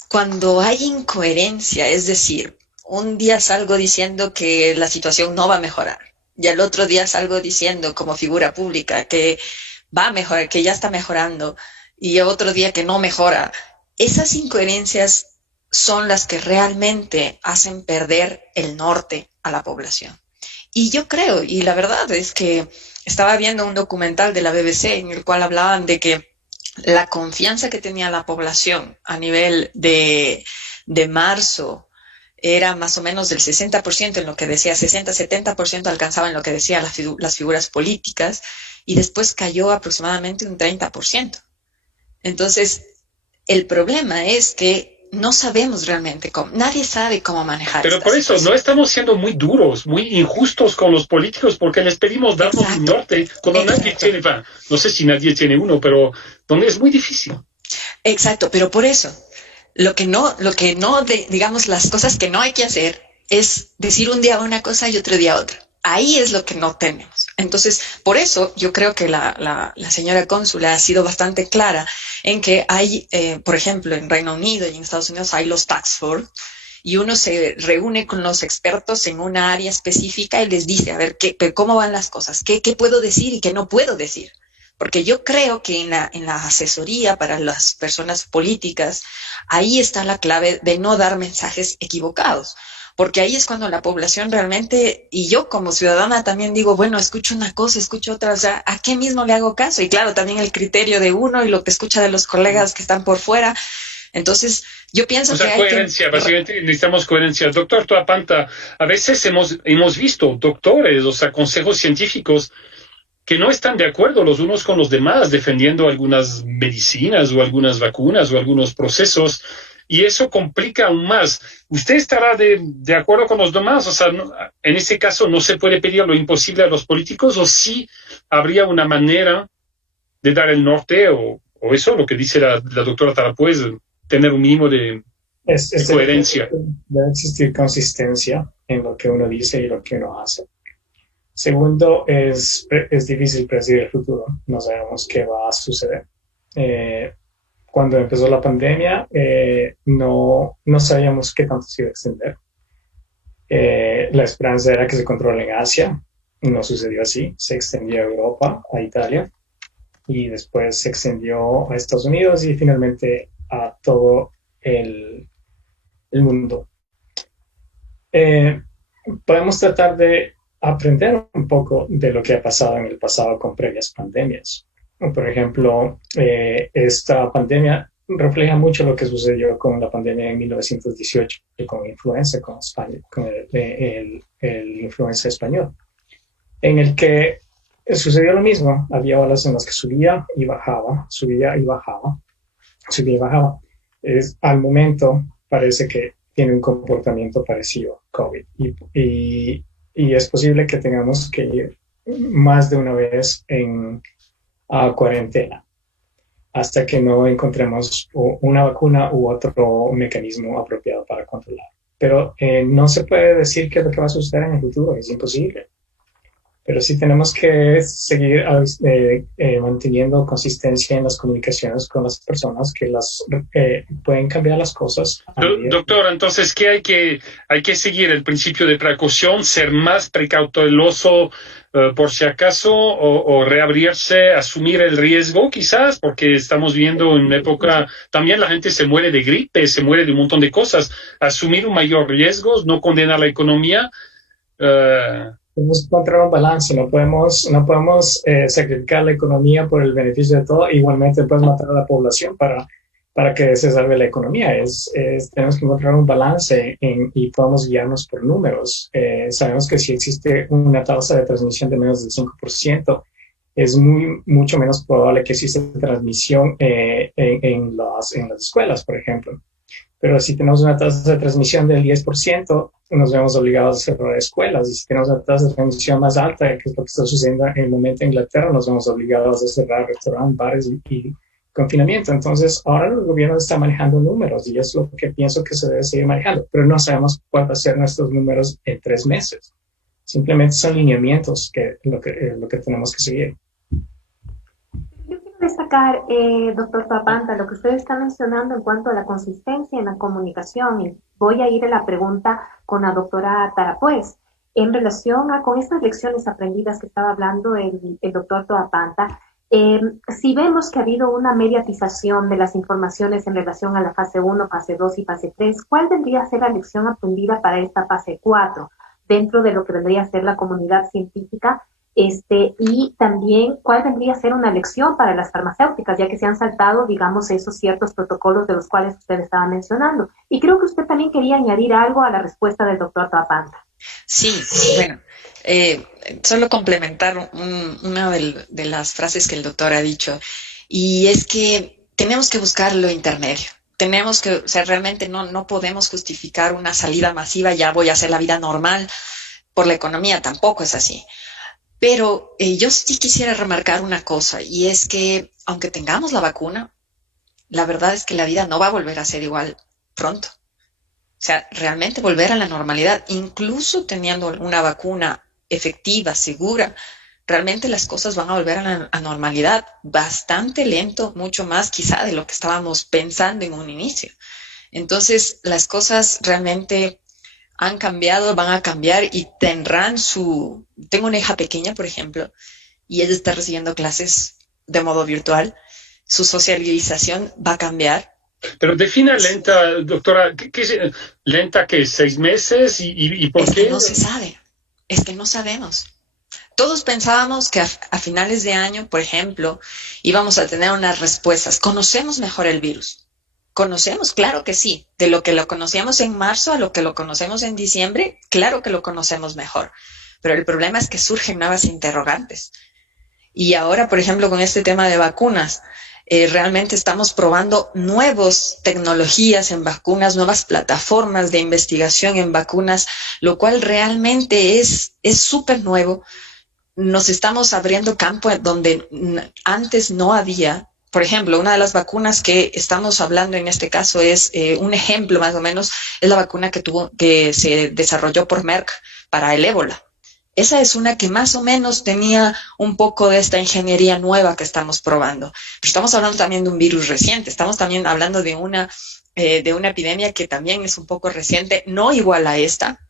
cuando hay incoherencia, es decir, un día salgo diciendo que la situación no va a mejorar y al otro día salgo diciendo como figura pública que va a mejorar, que ya está mejorando, y otro día que no mejora, esas incoherencias son las que realmente hacen perder el norte a la población. Y yo creo, y la verdad es que estaba viendo un documental de la BBC en el cual hablaban de que la confianza que tenía la población a nivel de marzo era más o menos del 60% en lo que decía, 60-70% alcanzaba en lo que decían las figuras políticas, y después cayó aproximadamente un 30%. Entonces, el problema es que no sabemos realmente cómo, nadie sabe cómo manejar. Pero por eso no estamos siendo muy duros, muy injustos con los políticos, porque les pedimos darnos un norte cuando nadie tiene, no sé si nadie tiene uno, pero donde es muy difícil. Exacto, pero por eso, digamos, las cosas que no hay que hacer es decir un día una cosa y otro día otra. Ahí es lo que no tenemos. Entonces, por eso yo creo que la señora cónsula ha sido bastante clara en que hay, por ejemplo, en Reino Unido y en Estados Unidos hay los task force, y uno se reúne con los expertos en una área específica y les dice, a ver, ¿cómo van las cosas? ¿Qué puedo decir y qué no puedo decir? Porque yo creo que en la asesoría para las personas políticas, ahí está la clave de no dar mensajes equivocados. Porque ahí es cuando la población realmente, y yo como ciudadana también digo, bueno, escucho una cosa, escucho otra, o sea, ¿a qué mismo le hago caso? Y claro, también el criterio de uno y lo que escucha de los colegas que están por fuera. Entonces, yo pienso que hay coherencia, básicamente necesitamos coherencia. Doctor Toapanta, a veces hemos visto doctores, o sea, consejos científicos que no están de acuerdo los unos con los demás, defendiendo algunas medicinas o algunas vacunas o algunos procesos, y eso complica aún más. ¿Usted estará de acuerdo con los demás? O sea, en ese caso no se puede pedir lo imposible a los políticos, o sí habría una manera de dar el norte, o eso, lo que dice la doctora Tarapuez, tener un mínimo de coherencia. Debe existir consistencia en lo que uno dice y lo que uno hace. Segundo, es difícil predecir el futuro. No sabemos qué va a suceder. Cuando empezó la pandemia, no sabíamos qué tanto se iba a extender. La esperanza era que se controle en Asia. No sucedió así. Se extendió a Europa, a Italia, y después se extendió a Estados Unidos y finalmente a todo el mundo. Podemos tratar de aprender un poco de lo que ha pasado en el pasado con previas pandemias. Por ejemplo, esta pandemia refleja mucho lo que sucedió con la pandemia en 1918, con influenza, con España, con el influenza español, en el que sucedió lo mismo. Había olas en las que subía y bajaba, subía y bajaba, subía y bajaba. Al momento parece que tiene un comportamiento parecido a COVID, y es posible que tengamos que ir más de una vez a cuarentena hasta que no encontremos una vacuna u otro mecanismo apropiado para controlar. Pero no se puede decir qué es lo que va a suceder en el futuro, es imposible. Pero sí tenemos que seguir manteniendo consistencia en las comunicaciones con las personas que pueden cambiar las cosas. Doctor, entonces, ¿qué hay que seguir? El principio de precaución, ser más precauteloso por si acaso, o reabrirse, asumir el riesgo quizás, porque estamos viendo en una época, también la gente se muere de gripe, se muere de un montón de cosas. Asumir un mayor riesgo, no condenar la economía. Tenemos que encontrar un balance, no podemos sacrificar la economía por el beneficio de todo, igualmente puedes matar a la población para que se salve la economía. Tenemos que encontrar un balance y podemos guiarnos por números. Sabemos que si existe una tasa de transmisión de menos del 5%, es mucho menos probable que exista transmisión en las escuelas, por ejemplo. Pero si tenemos una tasa de transmisión del 10%, nos vemos obligados a cerrar escuelas. Y si tenemos una tasa de transmisión más alta, que es lo que está sucediendo en el momento en Inglaterra, nos vemos obligados a cerrar restaurantes, bares y confinamiento. Entonces, ahora el gobierno está manejando números y es lo que pienso que se debe seguir manejando. Pero no sabemos cuál va a ser nuestros números en 3 meses. Simplemente son lineamientos lo que tenemos que seguir. Destacar, doctor Toapanta, lo que usted está mencionando en cuanto a la consistencia en la comunicación. Y voy a ir a la pregunta con la doctora Tarapuez. En relación con estas lecciones aprendidas que estaba hablando el doctor Toapanta, si vemos que ha habido una mediatización de las informaciones en relación a la fase 1, fase 2 y fase 3, ¿cuál vendría a ser la lección aprendida para esta fase 4 dentro de lo que vendría a ser la comunidad científica? Y también, ¿cuál vendría a ser una lección para las farmacéuticas, ya que se han saltado, digamos, esos ciertos protocolos de los cuales usted estaba mencionando? Y creo que usted también quería añadir algo a la respuesta del doctor Toapanta. Sí, bueno, solo complementar una de las frases que el doctor ha dicho, y es que tenemos que buscar lo intermedio. Tenemos que, o sea, realmente no podemos justificar una salida masiva, ya voy a hacer la vida normal por la economía, tampoco es así. Pero yo sí quisiera remarcar una cosa, y es que aunque tengamos la vacuna, la verdad es que la vida no va a volver a ser igual pronto. O sea, realmente volver a la normalidad, incluso teniendo una vacuna efectiva, segura, realmente las cosas van a volver a la normalidad bastante lento, mucho más quizá de lo que estábamos pensando en un inicio. Entonces, las cosas realmente han cambiado, van a cambiar y tendrán Tengo una hija pequeña, por ejemplo, y ella está recibiendo clases de modo virtual. Su socialización va a cambiar. Pero defina lenta, doctora, ¿qué es lenta? ¿Qué es 6 meses? ¿Y por qué? Es que no se sabe, es que no sabemos. Todos pensábamos que a finales de año, por ejemplo, íbamos a tener unas respuestas. Conocemos mejor el virus. ¿Conocemos? Claro que sí. De lo que lo conocíamos en marzo a lo que lo conocemos en diciembre, claro que lo conocemos mejor. Pero el problema es que surgen nuevas interrogantes. Y ahora, por ejemplo, con este tema de vacunas, realmente estamos probando nuevas tecnologías en vacunas, nuevas plataformas de investigación en vacunas, lo cual realmente es súper nuevo. Nos estamos abriendo campo donde antes no había. Por ejemplo, una de las vacunas que estamos hablando en este caso es un ejemplo más o menos, es la vacuna que se desarrolló por Merck para el ébola. Esa es una que más o menos tenía un poco de esta ingeniería nueva que estamos probando. Pero estamos hablando también de un virus reciente, estamos también hablando de una epidemia que también es un poco reciente, no igual a esta.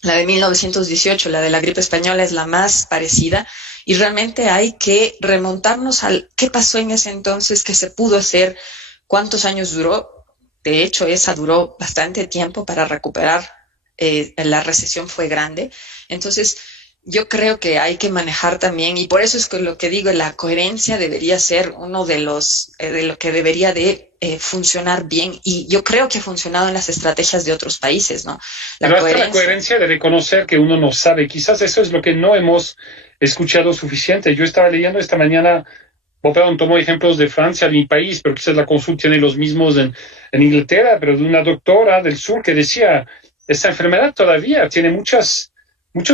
La de 1918, la de la gripe española, es la más parecida. Y realmente hay que remontarnos al qué pasó en ese entonces, qué se pudo hacer, cuántos años duró. De hecho, esa duró bastante tiempo para recuperar. La recesión fue grande. Entonces, yo creo que hay que manejar también, y por eso es que lo que digo, la coherencia debería ser uno de lo que debería de funcionar bien. Y yo creo que ha funcionado en las estrategias de otros países, ¿no? La coherencia de reconocer que uno no sabe. Quizás eso es lo que no hemos escuchado suficiente. Yo estaba leyendo esta mañana, tomó ejemplos de Francia, de mi país, pero quizás la consulta tiene los mismos en Inglaterra, pero de una doctora del sur que decía, esta enfermedad todavía tiene muchos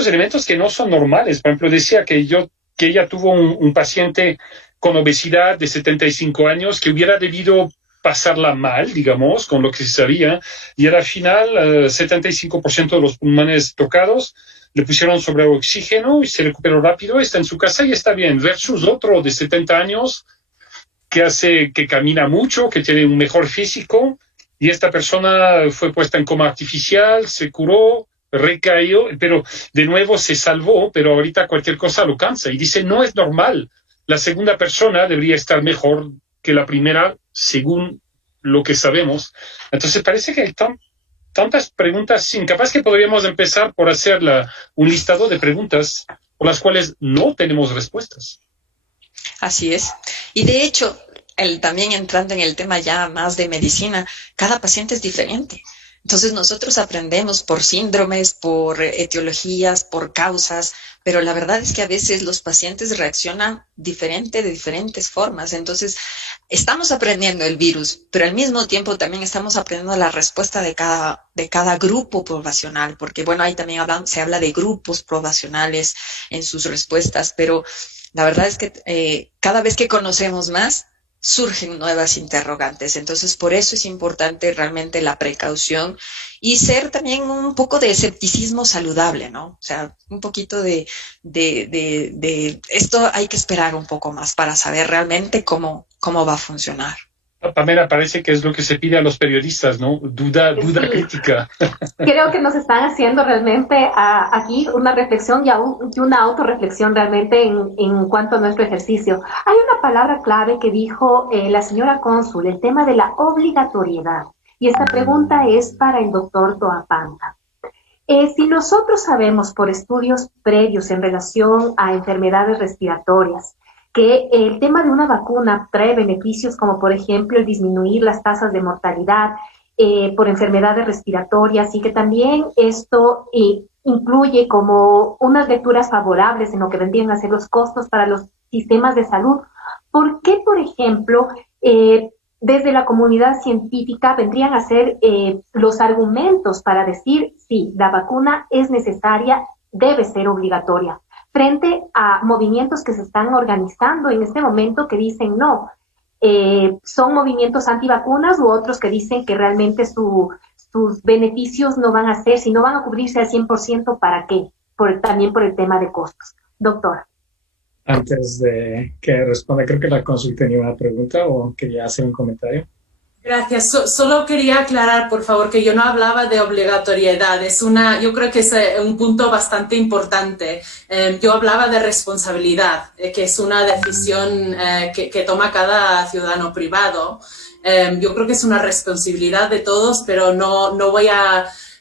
elementos que no son normales. Por ejemplo, decía que ella tuvo un paciente con obesidad de 75 años que hubiera debido pasarla mal, digamos, con lo que se sabía, y al final 75% de los pulmones tocados le pusieron sobre oxígeno y se recuperó rápido, está en su casa y está bien, versus otro de 70 años que camina mucho, que tiene un mejor físico, y esta persona fue puesta en coma artificial, se curó, recayó, pero de nuevo se salvó, pero ahorita cualquier cosa lo cansa. Y dice, no es normal. La segunda persona debería estar mejor que la primera, según lo que sabemos. Entonces parece que hay tantas preguntas sin. Capaz que podríamos empezar por hacer un listado de preguntas por las cuales no tenemos respuestas. Así es. Y de hecho, también entrando en el tema ya más de medicina, cada paciente es diferente. Entonces nosotros aprendemos por síndromes, por etiologías, por causas, pero la verdad es que a veces los pacientes reaccionan diferente de diferentes formas. Entonces estamos aprendiendo el virus, pero al mismo tiempo también estamos aprendiendo la respuesta de cada grupo poblacional, porque bueno, ahí también se habla de grupos poblacionales en sus respuestas, pero la verdad es que cada vez que conocemos más, surgen nuevas interrogantes. Entonces, por eso es importante realmente la precaución y ser también un poco de escepticismo saludable, ¿no? O sea, un poquito de esto hay que esperar un poco más para saber realmente cómo va a funcionar. Pamela, parece que es lo que se pide a los periodistas, ¿no? Duda crítica. Creo que nos están haciendo realmente aquí una reflexión y una autorreflexión realmente en cuanto a nuestro ejercicio. Hay una palabra clave que dijo la señora cónsul, el tema de la obligatoriedad. Y esta pregunta es para el doctor Toapanta. Si nosotros sabemos por estudios previos en relación a enfermedades respiratorias, que el tema de una vacuna trae beneficios como, por ejemplo, el disminuir las tasas de mortalidad por enfermedades respiratorias y que también esto incluye como unas lecturas favorables en lo que vendrían a ser los costos para los sistemas de salud. ¿Por qué, por ejemplo, desde la comunidad científica vendrían a ser los argumentos para decir, sí, la vacuna es necesaria, debe ser obligatoria? Frente a movimientos que se están organizando en este momento que dicen no, son movimientos antivacunas u otros que dicen que realmente sus beneficios no van a ser, si no van a cubrirse al 100%, ¿para qué? También por el tema de costos. Doctor. Antes de que responda, creo que la cónsul tenía una pregunta o quería hacer un comentario. Gracias. Solo quería aclarar, por favor, que yo no hablaba de obligatoriedad. Yo creo que es un punto bastante importante. Yo hablaba de responsabilidad, que es una decisión que toma cada ciudadano privado. Yo creo que es una responsabilidad de todos, pero no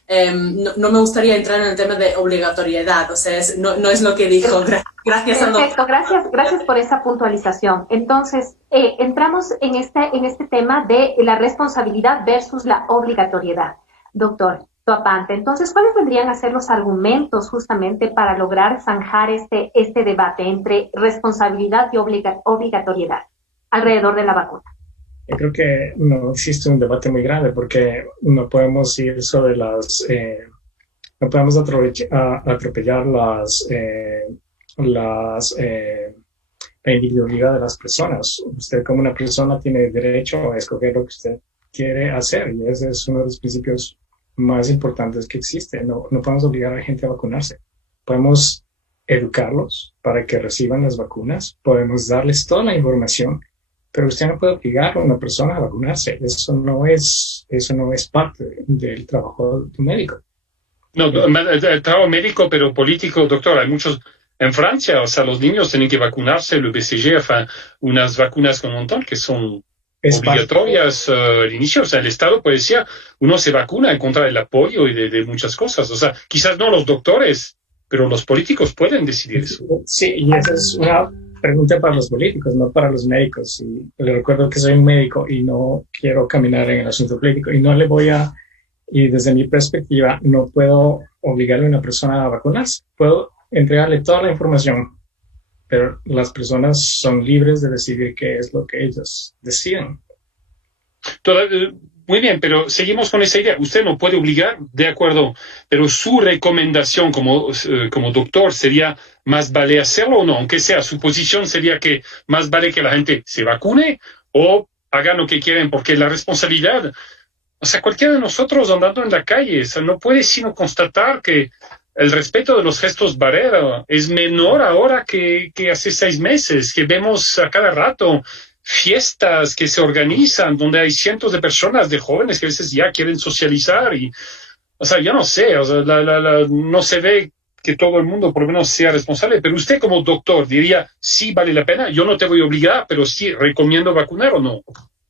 me gustaría entrar en el tema de obligatoriedad. O sea, no es lo que dijo. Gracias. Perfecto, gracias por esa puntualización. Entonces, entramos en este tema de la responsabilidad versus la obligatoriedad. Doctor Toapanta, entonces, ¿cuáles vendrían a ser los argumentos justamente para lograr zanjar este debate entre responsabilidad y obligatoriedad alrededor de la vacuna? Yo creo que no existe un debate muy grande porque no podemos ir sobre no podemos atropellar la individualidad de las personas. Usted como una persona tiene derecho a escoger lo que usted quiere hacer y ese es uno de los principios más importantes que existe. No podemos obligar a la gente a vacunarse. Podemos educarlos para que reciban las vacunas, podemos darles toda la información, pero usted no puede obligar a una persona a vacunarse. Eso no es parte del trabajo de un médico. No, el trabajo médico, pero político, doctor. Hay muchos en Francia, o sea, los niños tienen que vacunarse, el BCG, unas vacunas con un montón que son obligatorias al inicio. O sea, el Estado puede decir, uno se vacuna en contra del apoyo y de muchas cosas. O sea, quizás no los doctores, pero los políticos pueden decidir eso. Sí, y esa es una pregunta para los políticos, no para los médicos. Y le recuerdo que soy un médico y no quiero caminar en el asunto político y y desde mi perspectiva, no puedo obligarle a una persona a vacunarse. Puedo entregarle toda la información, pero las personas son libres de decidir qué es lo que ellos deciden. Muy bien, pero seguimos con esa idea. Usted no puede obligar, de acuerdo, pero su recomendación como doctor sería más vale hacerlo o no, aunque sea su posición sería que más vale que la gente se vacune o hagan lo que quieren, porque la responsabilidad, o sea, cualquiera de nosotros andando en la calle, o sea, no puede sino constatar que el respeto de los gestos Barrera es menor ahora que hace 6 meses, que vemos a cada rato fiestas que se organizan donde hay cientos de personas, de jóvenes que a veces ya quieren socializar y, o sea, yo no sé, o sea, no se ve que todo el mundo por lo menos sea responsable, pero usted como doctor diría, sí vale la pena, yo no te voy a obligar, pero sí recomiendo vacunar o no.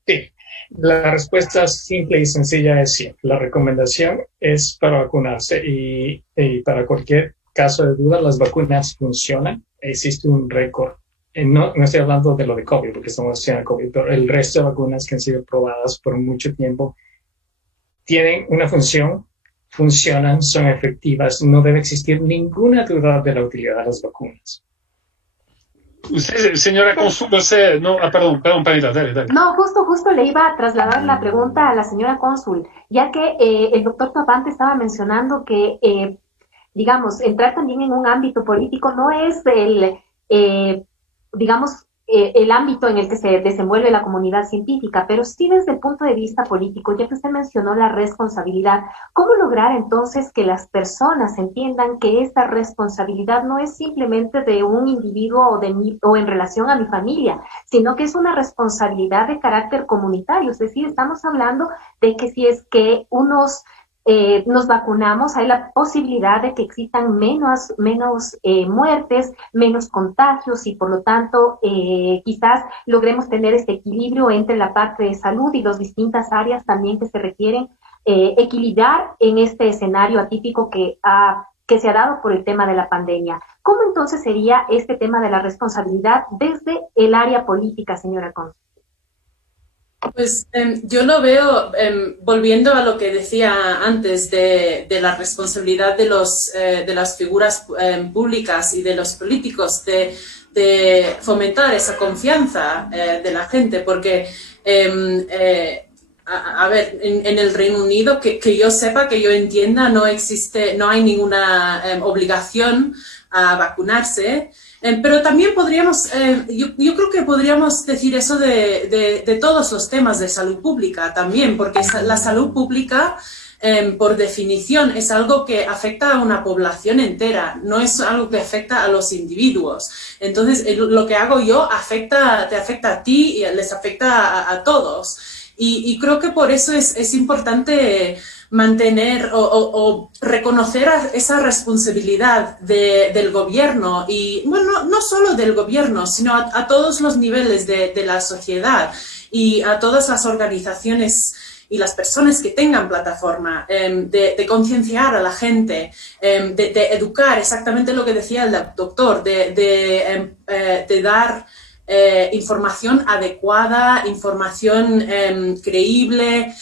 Sí, la respuesta simple y sencilla es sí. La recomendación es para vacunarse y para cualquier caso de duda, las vacunas funcionan. Existe un récord. No estoy hablando de lo de COVID, porque estamos haciendo COVID, pero el resto de vacunas que han sido probadas por mucho tiempo tienen una función, funcionan, son efectivas. No debe existir ninguna duda de la utilidad de las vacunas. Usted, señora Cónsul, perdón, Panela, dale. No, justo le iba a trasladar la pregunta a la señora Cónsul, ya que el doctor Tapante estaba mencionando que, digamos, entrar también en un ámbito político no es el ámbito en el que se desenvuelve la comunidad científica, pero sí desde el punto de vista político, ya que usted mencionó la responsabilidad. ¿Cómo lograr entonces que las personas entiendan que esta responsabilidad no es simplemente de un individuo o en relación a mi familia, sino que es una responsabilidad de carácter comunitario? Es decir, estamos hablando de que si es que nos vacunamos, hay la posibilidad de que existan menos muertes, menos contagios y por lo tanto quizás logremos tener este equilibrio entre la parte de salud y las distintas áreas también que se requieren equilibrar en este escenario atípico que se ha dado por el tema de la pandemia. ¿Cómo entonces sería este tema de la responsabilidad desde el área política, señora Cónsul? Pues yo lo veo, volviendo a lo que decía antes de la responsabilidad de las figuras públicas y de los políticos de fomentar esa confianza de la gente, porque a ver, en el Reino Unido, que yo sepa, que yo entienda, no hay ninguna obligación a vacunarse. Pero también podríamos, yo creo que podríamos decir eso de todos los temas de salud pública también, porque la salud pública, por definición, es algo que afecta a una población entera, no es algo que afecta a los individuos. Entonces, lo que hago yo te afecta a ti y les afecta a todos. Y creo que por eso es importante mantener o reconocer esa responsabilidad del gobierno y, bueno, no solo del gobierno, sino a todos los niveles de la sociedad y a todas las organizaciones y las personas que tengan plataforma, de concienciar a la gente, de educar, exactamente lo que decía el doctor, de dar información adecuada, información creíble,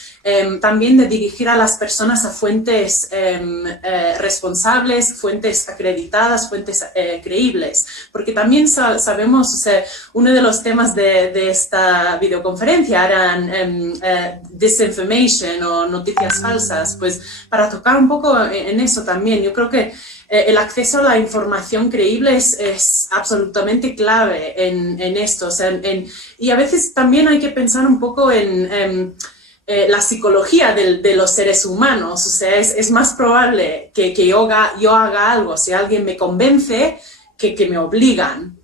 también de dirigir a las personas a fuentes responsables, fuentes acreditadas, fuentes creíbles. Porque también sabemos, o sea, uno de los temas de esta videoconferencia eran disinformation o noticias falsas. Pues para tocar un poco en eso también, yo creo que el acceso a la información creíble es absolutamente clave en esto. O sea, y a veces también hay que pensar un poco en la psicología de los seres humanos. O sea, es más probable que yo haga algo si alguien me convence que me obligan.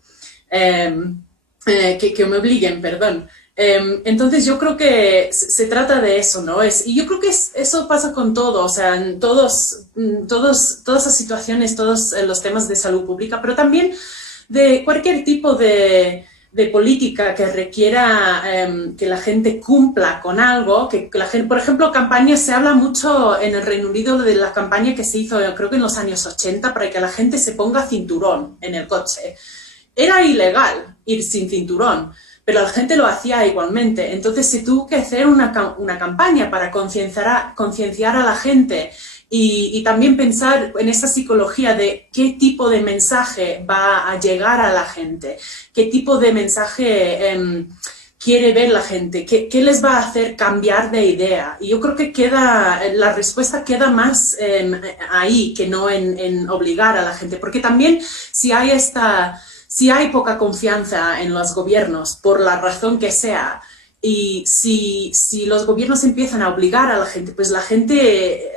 Que me obliguen, perdón. Entonces yo creo que se trata de eso, ¿no? Y yo creo que eso pasa con todo, o sea, en todas las situaciones, todos los temas de salud pública, pero también de cualquier tipo de política que requiera que la gente cumpla con algo, que la gente, por ejemplo, campañas, se habla mucho en el Reino Unido de la campaña que se hizo, creo que en los años 80, para que la gente se ponga cinturón en el coche. Era ilegal ir sin cinturón, pero la gente lo hacía igualmente. Entonces se tuvo que hacer una campaña para concienciar a la gente y también pensar en esa psicología de qué tipo de mensaje va a llegar a la gente, qué tipo de mensaje quiere ver la gente, qué les va a hacer cambiar de idea. Y yo creo que la respuesta queda más ahí que no en obligar a la gente, porque también si hay poca confianza en los gobiernos, por la razón que sea, y si los gobiernos empiezan a obligar a la gente, pues la gente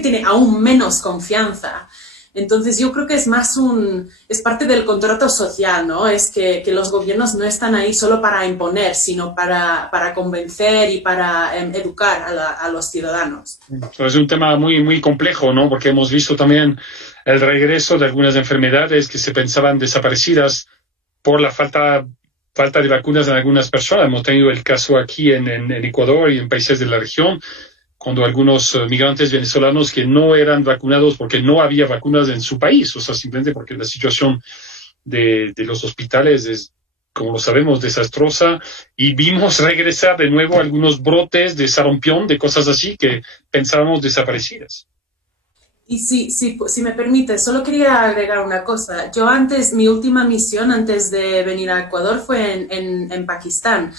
tiene aún menos confianza. Entonces yo creo que es más es parte del contrato social, ¿no? Es que los gobiernos no están ahí solo para imponer, sino para convencer y para educar a los ciudadanos. Es un tema muy, muy complejo, ¿no? Porque hemos visto también el regreso de algunas enfermedades que se pensaban desaparecidas por la falta de vacunas en algunas personas. Hemos tenido el caso aquí en Ecuador y en países de la región, cuando algunos migrantes venezolanos que no eran vacunados porque no había vacunas en su país, o sea, simplemente porque la situación de los hospitales es, como lo sabemos, desastrosa, y vimos regresar de nuevo algunos brotes de sarampión, de cosas así que pensábamos desaparecidas. Y si me permite, solo quería agregar una cosa. Yo mi última misión antes de venir a Ecuador fue en Pakistán.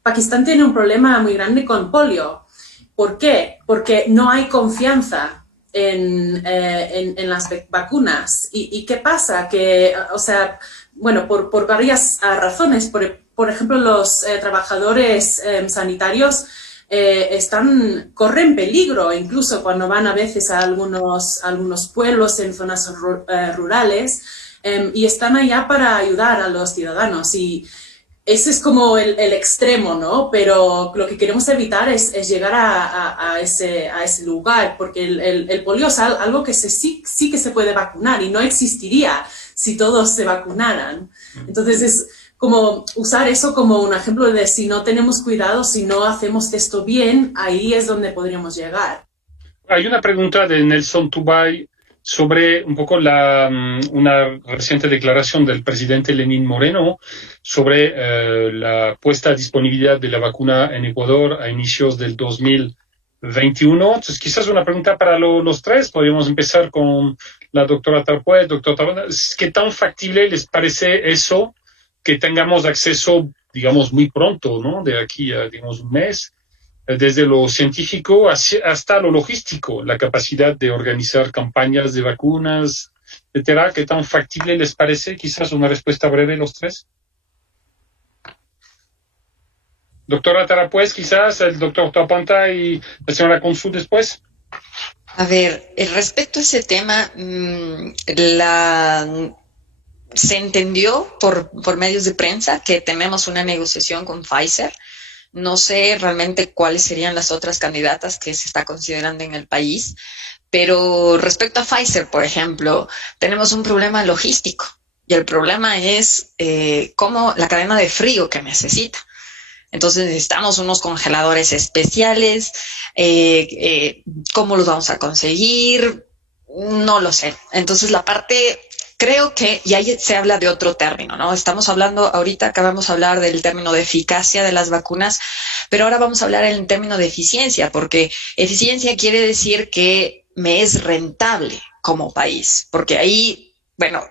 Pakistán tiene un problema muy grande con polio. ¿Por qué? Porque no hay confianza en las vacunas. ¿Y qué pasa? Que, o sea, bueno, por varias razones. Por ejemplo, los trabajadores sanitarios corren peligro, incluso cuando van a veces a algunos pueblos en zonas rurales, y están allá para ayudar a los ciudadanos. Y ese es como el extremo, ¿no? Pero lo que queremos evitar es llegar a ese lugar, porque el polio es algo que sí que se puede vacunar y no existiría si todos se vacunaran. Entonces es como usar eso como un ejemplo de si no tenemos cuidado, si no hacemos esto bien, ahí es donde podríamos llegar. Hay una pregunta de Nelson Tubay sobre un poco una reciente declaración del presidente Lenín Moreno sobre la puesta a disponibilidad de la vacuna en Ecuador a inicios del 2021. Entonces, quizás una pregunta para los tres. Podríamos empezar con la doctora Tarpuez, doctor Tabana. ¿Qué tan factible les parece eso, que tengamos acceso, digamos, muy pronto, ¿no? De aquí a, digamos, un mes, desde lo científico hasta lo logístico, la capacidad de organizar campañas de vacunas, etcétera? ¿Qué tan factible les parece? Quizás una respuesta breve los tres. Doctora Tarapuez, quizás, el doctor Tapanta y la señora Consul después. A ver, respecto a ese tema, se entendió por medios de prensa que tenemos una negociación con Pfizer. No sé realmente cuáles serían las otras candidatas que se está considerando en el país, pero respecto a Pfizer, por ejemplo, tenemos un problema logístico y el problema es cómo la cadena de frío que necesita. Entonces necesitamos unos congeladores especiales, ¿cómo los vamos a conseguir? No lo sé. Entonces la parte... Creo que, y ahí se habla de otro término, ¿no? Acabamos de hablar del término de eficacia de las vacunas, pero ahora vamos a hablar en término de eficiencia, porque eficiencia quiere decir que me es rentable como país, porque ahí, bueno,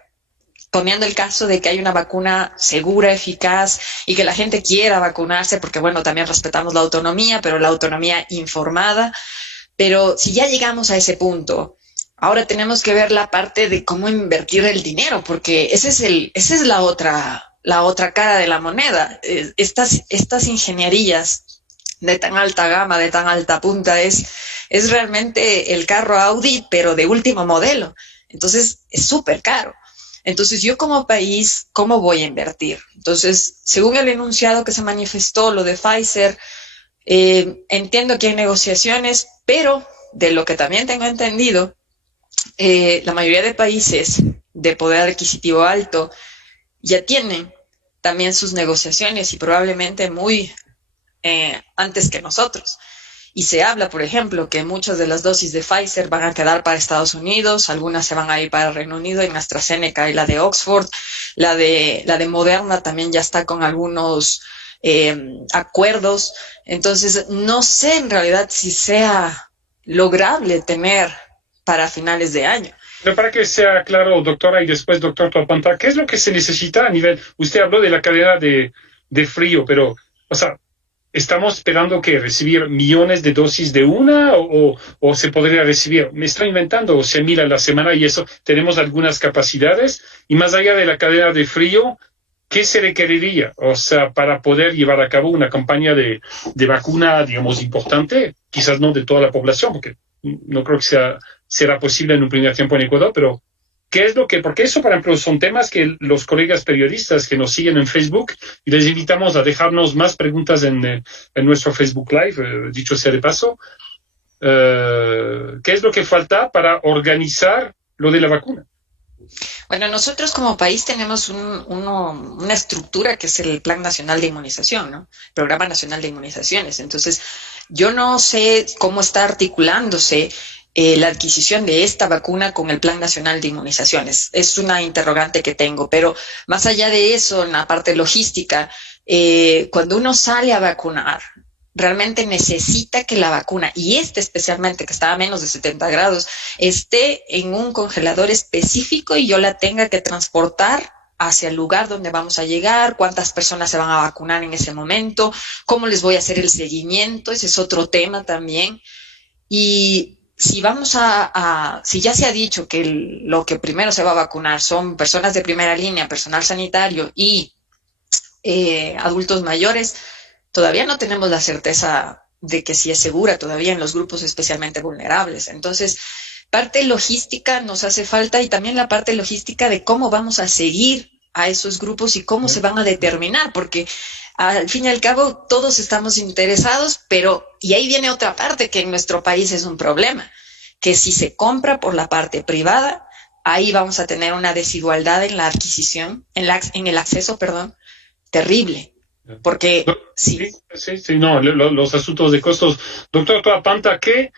poniendo el caso de que hay una vacuna segura, eficaz y que la gente quiera vacunarse, porque bueno, también respetamos la autonomía, pero la autonomía informada, pero si ya llegamos a ese punto, ahora tenemos que ver la parte de cómo invertir el dinero, porque esa es la otra cara de la moneda. Estas ingenierías de tan alta gama, de tan alta punta, es realmente el carro Audi, pero de último modelo. Entonces, es súper caro. Entonces, yo como país, ¿cómo voy a invertir? Entonces, según el enunciado que se manifestó, lo de Pfizer, entiendo que hay negociaciones, pero de lo que también tengo entendido, la mayoría de países de poder adquisitivo alto ya tienen también sus negociaciones y probablemente muy antes que nosotros. Y se habla, por ejemplo, que muchas de las dosis de Pfizer van a quedar para Estados Unidos, algunas se van a ir para el Reino Unido, en AstraZeneca y la de Oxford, la de Moderna también ya está con algunos acuerdos. Entonces, no sé en realidad si sea lograble tener para finales de año. Pero para que sea claro, doctora, y después doctor Topanta, ¿qué es lo que se necesita a nivel? Usted habló de la cadena de frío, pero, o sea, ¿estamos esperando que recibir millones de dosis de una o se podría recibir? Me estoy inventando 100.000 a la semana y eso, tenemos algunas capacidades. Y más allá de la cadena de frío, ¿qué se requeriría? O sea, para poder llevar a cabo una campaña de vacuna, digamos, importante, quizás no de toda la población, porque no creo que será posible en un primer tiempo en Ecuador, pero ¿Qué es lo que? Porque eso, por ejemplo, son temas que los colegas periodistas que nos siguen en Facebook, y les invitamos a dejarnos más preguntas en nuestro Facebook Live, dicho sea de paso. ¿Qué es lo que falta para organizar lo de la vacuna? Bueno, nosotros como país tenemos una estructura que es el Plan Nacional de Inmunización, ¿no? Programa Nacional de Inmunizaciones. Entonces, yo no sé cómo está articulándose la adquisición de esta vacuna con el Plan Nacional de Inmunizaciones. Es una interrogante que tengo, pero más allá de eso, en la parte logística, cuando uno sale a vacunar, realmente necesita que la vacuna, y especialmente que está a menos de 70 grados, esté en un congelador específico y yo la tenga que transportar hacia el lugar donde vamos a llegar, cuántas personas se van a vacunar en ese momento, cómo les voy a hacer el seguimiento, ese es otro tema también. Y si vamos si ya se ha dicho que lo que primero se va a vacunar son personas de primera línea, personal sanitario y adultos mayores, todavía no tenemos la certeza de que sí es segura todavía en los grupos especialmente vulnerables. Entonces, parte logística nos hace falta y también la parte logística de cómo vamos a seguir a esos grupos y cómo se van a determinar, porque al fin y al cabo todos estamos interesados, y ahí viene otra parte que en nuestro país es un problema, que si se compra por la parte privada, ahí vamos a tener una desigualdad en la adquisición, en el acceso, terrible. Porque sí, no, los asuntos de costos. Doctor Toapanta, ¿qué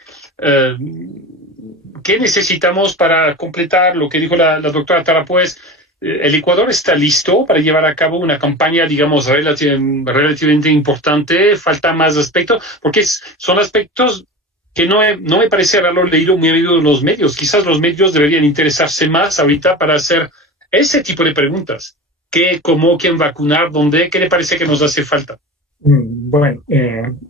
necesitamos para completar lo que dijo la doctora Tarapuez? ¿El Ecuador está listo para llevar a cabo una campaña, digamos, relativamente importante? ¿Falta más aspectos? Porque son aspectos que no me parece haberlo leído muy bien en los medios. Quizás los medios deberían interesarse más ahorita para hacer ese tipo de preguntas. ¿Qué, cómo, quién vacunar, dónde? ¿Qué le parece que nos hace falta? Bueno,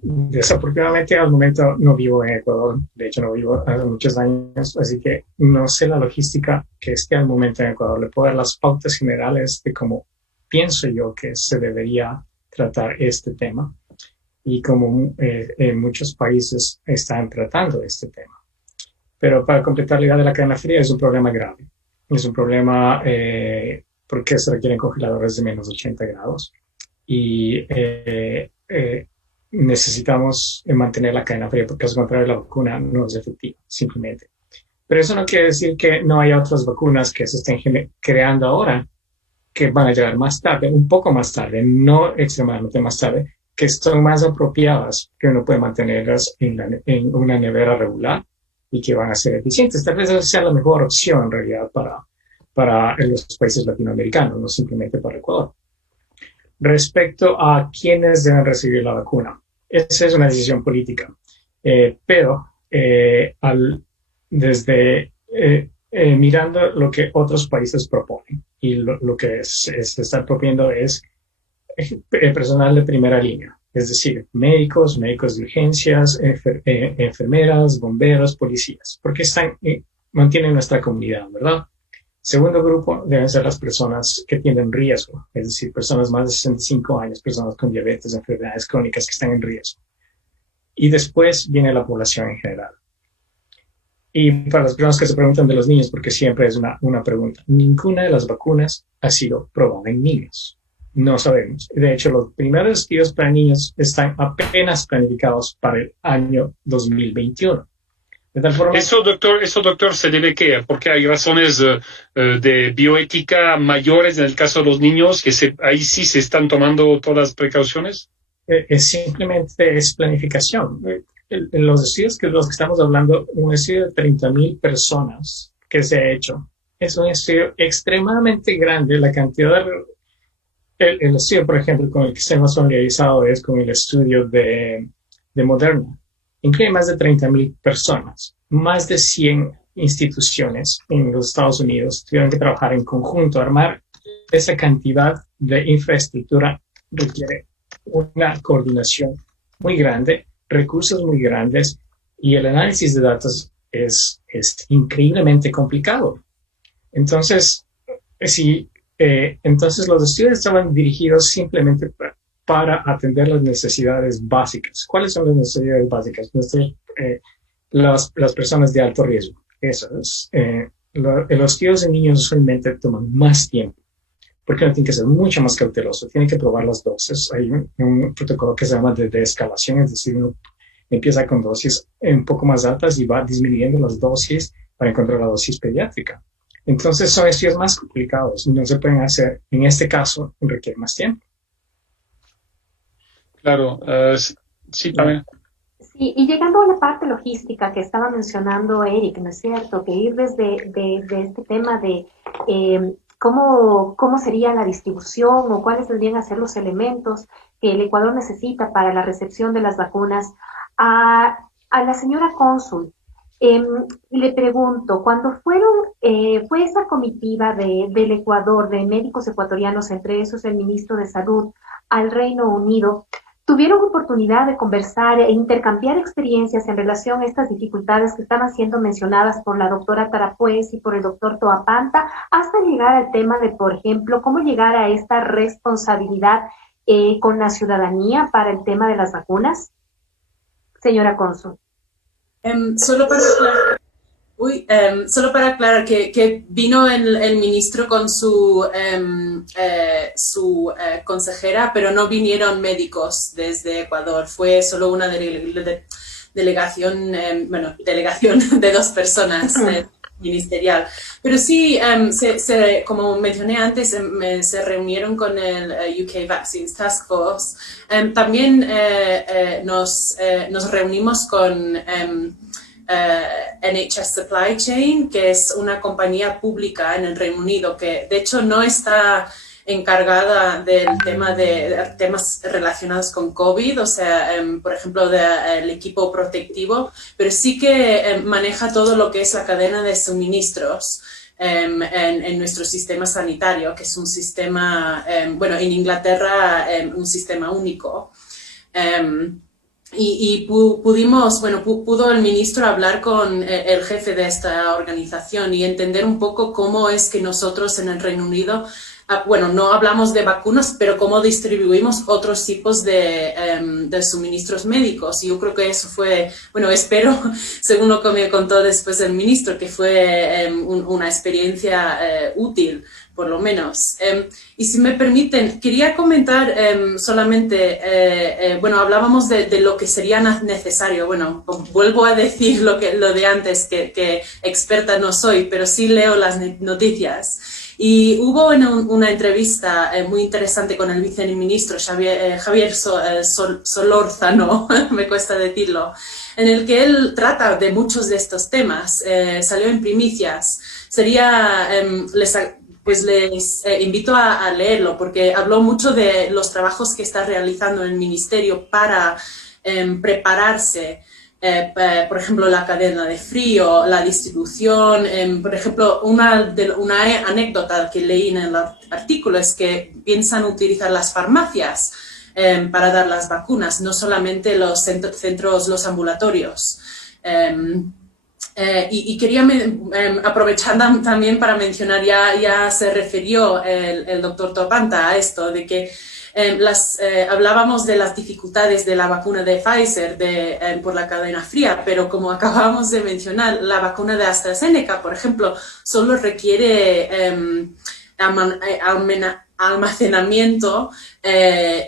desafortunadamente al momento no vivo en Ecuador. De hecho, no vivo hace muchos años, así que no sé la logística que esté al momento en Ecuador. Le puedo dar las pautas generales de cómo pienso yo que se debería tratar este tema y cómo en muchos países están tratando este tema. Pero para completar la idea de la cadena fría, es un problema grave. Es un problema porque se requieren congeladores de menos 80 grados y necesitamos mantener la cadena fría porque, al contrario, la vacuna no es efectiva, simplemente. Pero eso no quiere decir que no haya otras vacunas que se estén creando ahora que van a llegar más tarde, un poco más tarde, no extremadamente más tarde, que son más apropiadas, que uno puede mantenerlas en una nevera regular y que van a ser eficientes. Tal vez esa sea la mejor opción, en realidad, para los países latinoamericanos, no simplemente para Ecuador. Respecto a quiénes deben recibir la vacuna, esa es una decisión política, pero mirando lo que otros países proponen, y lo que se está proponiendo es personal de primera línea, es decir, médicos de urgencias, enfermeras, bomberos, policías, porque mantienen nuestra comunidad, ¿verdad? Segundo grupo deben ser las personas que tienen riesgo, es decir, personas más de 65 años, personas con diabetes, enfermedades crónicas que están en riesgo. Y después viene la población en general. Y para las personas que se preguntan de los niños, porque siempre es una pregunta, ninguna de las vacunas ha sido probada en niños. No sabemos. De hecho, los primeros estudios para niños están apenas planificados para el año 2021. De tal forma, eso, doctor, ¿se debe qué? Porque hay razones de bioética mayores en el caso de los niños, que ahí sí se están tomando todas las precauciones. Simplemente es planificación. En los estudios que estamos hablando, un estudio de 30,000 personas que se ha hecho, es un estudio extremadamente grande. La cantidad el estudio, por ejemplo, con el que estamos familiarizados es con el estudio de Moderna. Incluye más de 30,000 personas. Más de 100 instituciones en los Estados Unidos tuvieron que trabajar en conjunto. Armar esa cantidad de infraestructura requiere una coordinación muy grande, recursos muy grandes, y el análisis de datos es increíblemente complicado. Entonces, entonces los estudios estaban dirigidos simplemente para atender las necesidades básicas. ¿Cuáles son las necesidades básicas? Las personas de alto riesgo. Eso es los estudios en niños usualmente toman más tiempo, porque uno tiene que ser mucho más cauteloso, tiene que probar las dosis. Hay un protocolo que se llama de escalación, es decir, uno empieza con dosis un poco más altas y va disminuyendo las dosis para encontrar la dosis pediátrica. Entonces son estudios más complicados, no se pueden hacer, en este caso requiere más tiempo. Claro, sí, también. Sí, y llegando a la parte logística que estaba mencionando Eric, ¿no es cierto? Que ir desde este tema de cómo sería la distribución o cuáles tendrían que ser los elementos que el Ecuador necesita para la recepción de las vacunas. A la señora cónsul, le pregunto, cuando fue esa comitiva del Ecuador, de médicos ecuatorianos, entre esos el ministro de Salud, al Reino Unido, ¿tuvieron oportunidad de conversar e intercambiar experiencias en relación a estas dificultades que estaban siendo mencionadas por la doctora Tarapuez y por el doctor Toapanta, hasta llegar al tema de, por ejemplo, cómo llegar a esta responsabilidad con la ciudadanía para el tema de las vacunas? Señora cónsul. Solo para aclarar que vino el ministro con su consejera, pero no vinieron médicos desde Ecuador. Fue solo una delegación de 2 personas ministerial. Pero sí, como mencioné antes, se reunieron con el UK Vaccines Task Force. También nos reunimos con NHS Supply Chain, que es una compañía pública en el Reino Unido que de hecho no está encargada del tema de temas relacionados con COVID, o sea, por ejemplo, del equipo protectivo, pero sí que maneja todo lo que es la cadena de suministros en nuestro sistema sanitario, que es un sistema, en Inglaterra, un sistema único. Pudo el ministro hablar con el jefe de esta organización y entender un poco cómo es que nosotros en el Reino Unido, no hablamos de vacunas, pero cómo distribuimos otros tipos de suministros médicos. Y yo creo que eso fue, espero, según lo que me contó después el ministro, que fue una experiencia útil, por lo menos. Y si me permiten, quería comentar solamente, hablábamos de lo que sería necesario. Bueno, vuelvo a decir lo de antes, que experta no soy, pero sí leo las noticias. Y hubo una entrevista muy interesante con el viceministro Javier Solórzano, me cuesta decirlo, en el que él trata de muchos de estos temas. Salió en primicias. Les invito a leerlo, porque habló mucho de los trabajos que está realizando el ministerio para prepararse. Por ejemplo, la cadena de frío, la distribución. Por ejemplo, una anécdota que leí en el artículo es que piensan utilizar las farmacias para dar las vacunas, no solamente los centros, los ambulatorios. Y quería aprovechar también para mencionar, ya se refirió el doctor Topanta a esto, de que hablábamos de las dificultades de la vacuna de Pfizer por la cadena fría, pero como acabamos de mencionar, la vacuna de AstraZeneca, por ejemplo, solo requiere almacenamiento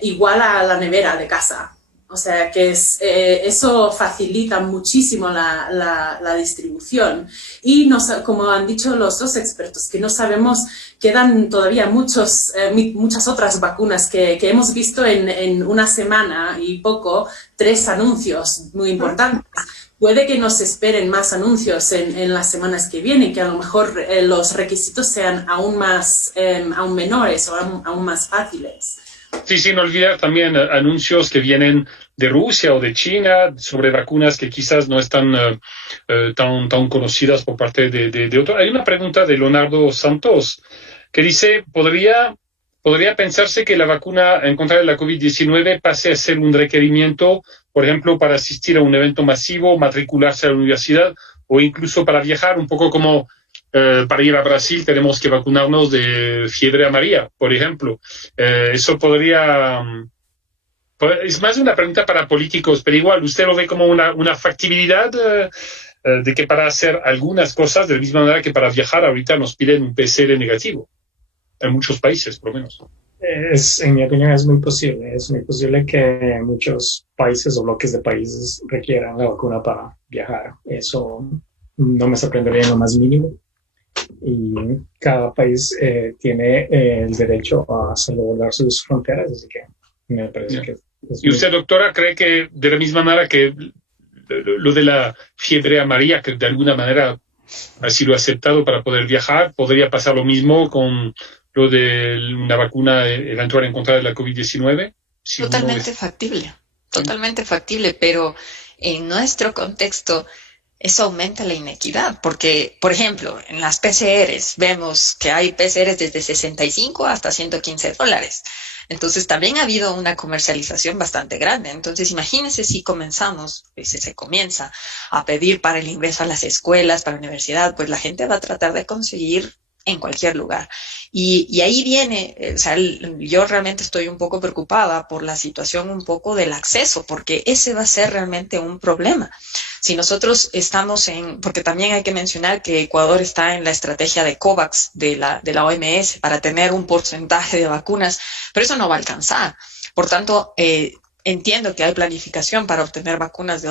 igual a la nevera de casa. O sea que eso facilita muchísimo la distribución. Y como han dicho los 2 expertos, que no sabemos, quedan todavía muchas otras vacunas que hemos visto en una semana y poco, 3 anuncios muy importantes. Puede que nos esperen más anuncios en las semanas que vienen, que a lo mejor los requisitos sean aún menores o aún más fáciles. Sí, sin olvidar también anuncios que vienen de Rusia o de China sobre vacunas que quizás no están tan conocidas por parte de otros. Hay una pregunta de Leonardo Santos que dice, ¿podría pensarse que la vacuna en contra de la COVID-19 pase a ser un requerimiento, por ejemplo, para asistir a un evento masivo, matricularse a la universidad o incluso para viajar, un poco como para ir a Brasil tenemos que vacunarnos de fiebre amarilla, por ejemplo? Eso podría... es más una pregunta para políticos, pero igual, ¿usted lo ve como una factibilidad de que para hacer algunas cosas, de la misma manera que para viajar ahorita nos piden un PCR negativo, en muchos países por lo menos. En mi opinión es muy posible. Es muy posible que muchos países o bloques de países requieran la vacuna para viajar. Eso no me sorprendería en lo más mínimo. Y cada país tiene el derecho a salvaguardar sus fronteras, así que me parece que ¿Y usted, doctora, cree que de la misma manera que lo de la fiebre amarilla, que de alguna manera ha sido aceptado para poder viajar, podría pasar lo mismo con lo de una vacuna eventual en contra de la COVID-19? Si totalmente factible, pero en nuestro contexto eso aumenta la inequidad, porque, por ejemplo, en las PCRs vemos que hay PCRs desde 65 hasta $115. Entonces también ha habido una comercialización bastante grande. Entonces imagínense si se comienza a pedir para el ingreso a las escuelas, para la universidad, pues la gente va a tratar de conseguir en cualquier lugar. Y ahí viene, yo realmente estoy un poco preocupada por la situación un poco del acceso, porque ese va a ser realmente un problema. Si nosotros porque también hay que mencionar que Ecuador está en la estrategia de COVAX de la OMS para tener un porcentaje de vacunas, pero eso no va a alcanzar. Por tanto, entiendo que hay planificación para obtener vacunas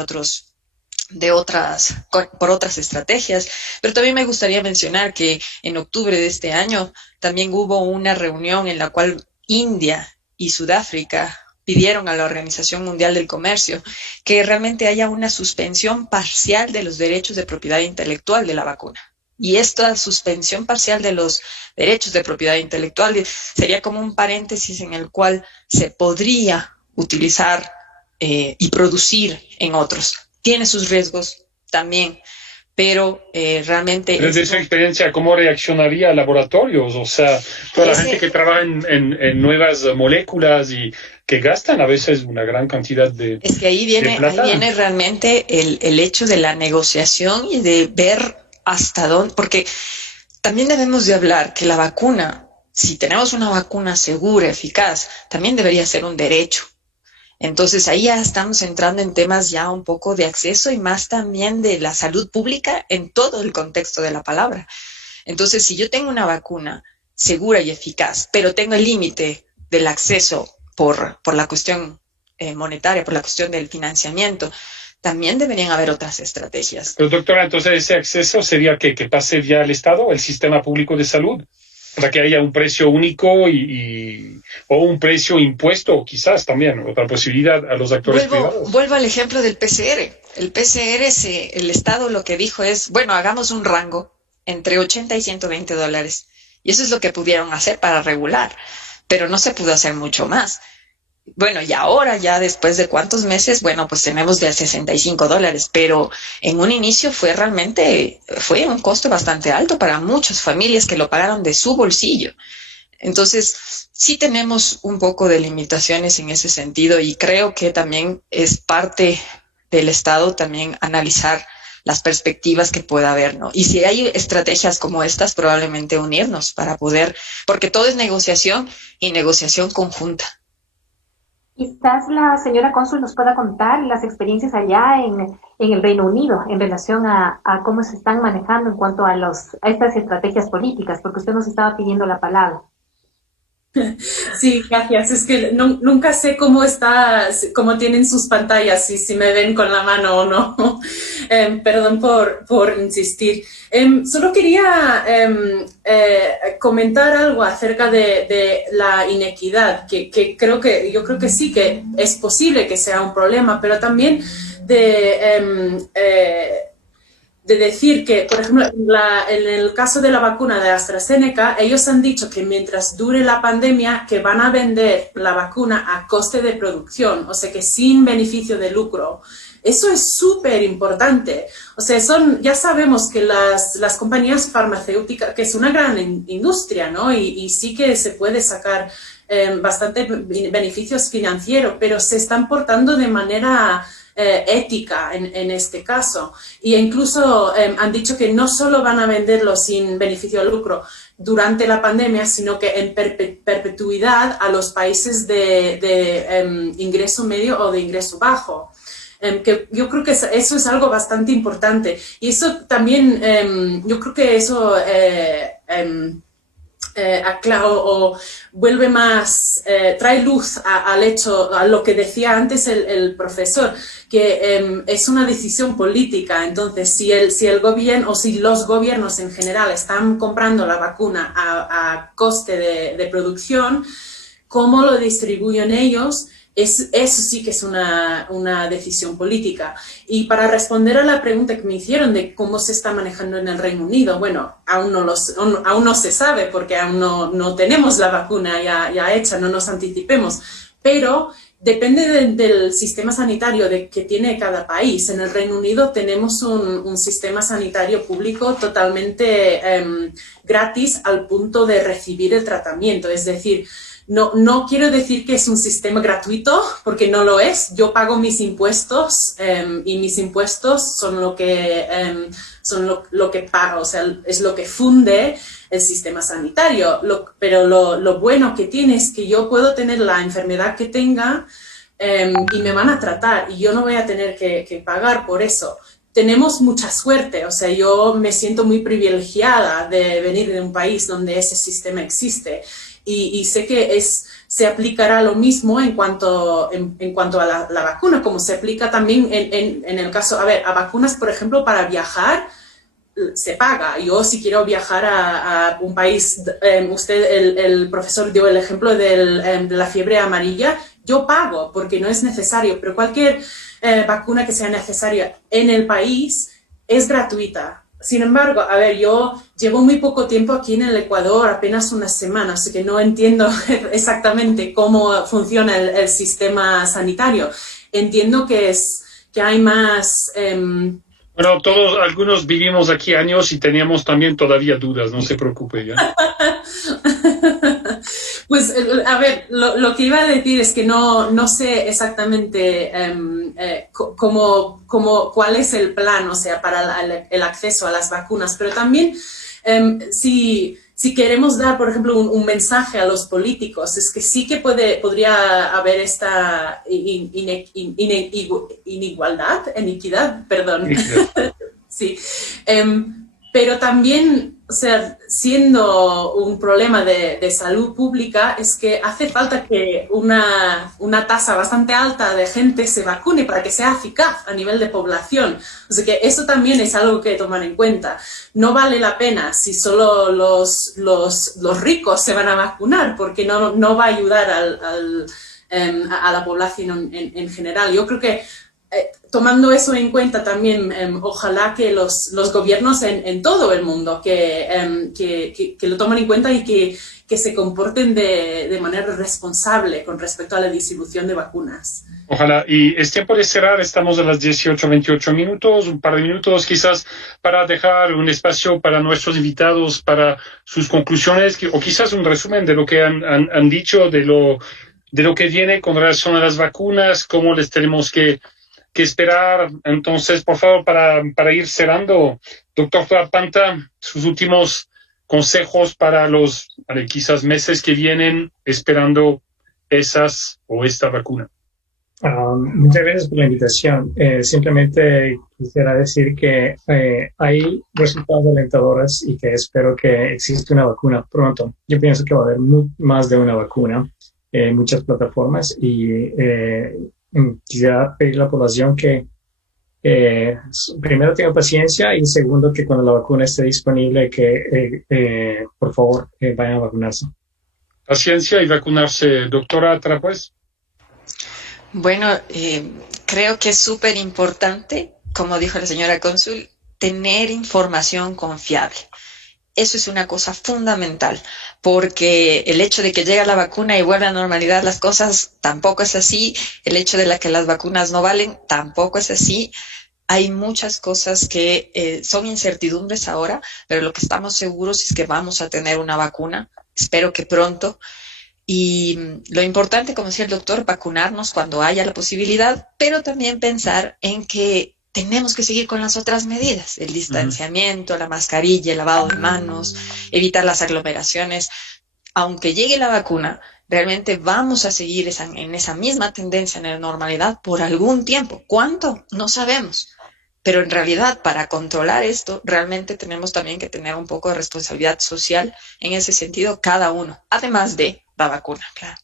por otras estrategias, pero también me gustaría mencionar que en octubre de este año también hubo una reunión en la cual India y Sudáfrica pidieron a la Organización Mundial del Comercio que realmente haya una suspensión parcial de los derechos de propiedad intelectual de la vacuna. Y esta suspensión parcial de los derechos de propiedad intelectual sería como un paréntesis en el cual se podría utilizar y producir en otros. Tiene sus riesgos también, pero realmente... Desde su experiencia, ¿cómo reaccionaría laboratorios? O sea, toda la gente que trabaja en nuevas moléculas y que gastan a veces una gran cantidad de Es que ahí viene realmente el hecho de la negociación y de ver hasta dónde... Porque también debemos de hablar que la vacuna, si tenemos una vacuna segura, eficaz, también debería ser un derecho. Entonces ahí ya estamos entrando en temas ya un poco de acceso y más también de la salud pública en todo el contexto de la palabra. Entonces, si yo tengo una vacuna segura y eficaz, pero tengo el límite del acceso por la cuestión monetaria, por la cuestión del financiamiento, también deberían haber otras estrategias. Pero doctora, entonces ese acceso sería que pase vía el Estado, el sistema público de salud, para que haya un precio único o un precio impuesto, quizás también, otra posibilidad a los actores privados. Vuelvo al ejemplo del PCR. El PCR, el Estado lo que dijo es, bueno, hagamos un rango entre $80 y $120. Y eso es lo que pudieron hacer para regular, pero no se pudo hacer mucho más. Bueno, y ahora ya después de cuántos meses, bueno, pues tenemos de $65, pero en un inicio fue un costo bastante alto para muchas familias que lo pagaron de su bolsillo. Entonces, sí tenemos un poco de limitaciones en ese sentido y creo que también es parte del Estado también analizar las perspectivas que pueda haber, ¿no? Y si hay estrategias como estas, probablemente unirnos para poder, porque todo es negociación y negociación conjunta. Quizás la señora cónsul nos pueda contar las experiencias allá en el Reino Unido en relación a cómo se están manejando en cuanto a estas estrategias políticas, porque usted nos estaba pidiendo la palabra. Sí, gracias. Es que nunca sé cómo tienen sus pantallas, si me ven con la mano o no. Perdón por insistir. Solo quería comentar algo acerca de la inequidad, que yo creo que sí que es posible que sea un problema, pero también de decir que, por ejemplo, en el caso de la vacuna de AstraZeneca, ellos han dicho que mientras dure la pandemia, que van a vender la vacuna a coste de producción, o sea que sin beneficio de lucro. Eso es súper importante. O sea, ya sabemos que las compañías farmacéuticas, que es una gran industria, ¿no? Y sí que se puede sacar bastante beneficios financieros, pero se están portando de manera ética en este caso. Y incluso han dicho que no solo van a venderlo sin beneficio de lucro durante la pandemia, sino que en perpetuidad a los países de ingreso medio o de ingreso bajo. que yo creo que eso es algo bastante importante. Y eso también, yo creo que eso o vuelve más, trae luz al hecho, a lo que decía antes el profesor, que es una decisión política. Entonces, si el gobierno o si los gobiernos en general están comprando la vacuna a coste de producción, ¿cómo lo distribuyen ellos? Eso sí que es una decisión política. Y para responder a la pregunta que me hicieron de cómo se está manejando en el Reino Unido, bueno, aún no se sabe porque aún no tenemos la vacuna ya hecha, no nos anticipemos, pero depende del sistema sanitario que tiene cada país. En el Reino Unido tenemos un sistema sanitario público totalmente gratis al punto de recibir el tratamiento, es decir, no quiero decir que es un sistema gratuito, porque no lo es. Yo pago mis impuestos y mis impuestos son lo que pago, o sea, es lo que funde el sistema sanitario. Pero lo bueno que tiene es que yo puedo tener la enfermedad que tenga y me van a tratar y yo no voy a tener que pagar por eso. Tenemos mucha suerte, o sea, yo me siento muy privilegiada de venir de un país donde ese sistema existe. Y sé que se aplicará lo mismo en cuanto a la vacuna, como se aplica también en el caso, a vacunas, por ejemplo, para viajar, se paga. Yo si quiero viajar a un país, el profesor dio el ejemplo de la fiebre amarilla, yo pago porque no es necesario, pero cualquier vacuna que sea necesaria en el país es gratuita. Sin embargo, yo llevo muy poco tiempo aquí en el Ecuador, apenas unas semanas, así que no entiendo exactamente cómo funciona el sistema sanitario. Entiendo que hay más... Bueno, algunos vivimos aquí años y teníamos también todavía dudas, no se preocupe ya. Pues, lo que iba a decir es que no sé exactamente cuál es el plan, o sea, para el acceso a las vacunas, pero también si queremos dar, por ejemplo, un mensaje a los políticos, es que sí que podría haber esta iniquidad, perdón. Sí. Pero también, o sea, siendo un problema de salud pública, es que hace falta que una tasa bastante alta de gente se vacune para que sea eficaz a nivel de población. O sea que eso también es algo que tomar en cuenta. No vale la pena si solo los ricos se van a vacunar, porque no va a ayudar a la población en general. Yo creo que tomando eso en cuenta también, ojalá que los gobiernos en todo el mundo que lo tomen en cuenta y que se comporten de manera responsable con respecto a la distribución de vacunas. Ojalá. Y es tiempo de cerrar, estamos a las 18:28 minutos, un par de minutos quizás para dejar un espacio para nuestros invitados, para sus conclusiones, o quizás un resumen de lo que han dicho, de lo que viene con relación a las vacunas, cómo les tenemos que esperar. Entonces, por favor, para ir cerrando, doctor Panta, sus últimos consejos para los quizás meses que vienen esperando esta vacuna. Muchas gracias por la invitación. Simplemente quisiera decir que hay resultados alentadores y que espero que exista una vacuna pronto. Yo pienso que va a haber más de una vacuna en muchas plataformas y quisiera pedir a la población que primero tenga paciencia y segundo que cuando la vacuna esté disponible que por favor vayan a vacunarse. Paciencia y vacunarse. Doctora Trapués. Bueno, creo que es súper importante, como dijo la señora cónsul, tener información confiable. Eso es una cosa fundamental, porque el hecho de que llega la vacuna y vuelve a la normalidad las cosas tampoco es así. El hecho de que las vacunas no valen tampoco es así. Hay muchas cosas que son incertidumbres ahora, pero lo que estamos seguros es que vamos a tener una vacuna. Espero que pronto. Y lo importante, como decía el doctor, vacunarnos cuando haya la posibilidad, pero también pensar en que tenemos que seguir con las otras medidas, el distanciamiento, la mascarilla, el lavado de manos, evitar las aglomeraciones. Aunque llegue la vacuna, realmente vamos a seguir en esa misma tendencia en la normalidad por algún tiempo. ¿Cuánto? No sabemos. Pero en realidad, para controlar esto, realmente tenemos también que tener un poco de responsabilidad social en ese sentido, cada uno, además de la vacuna, claro.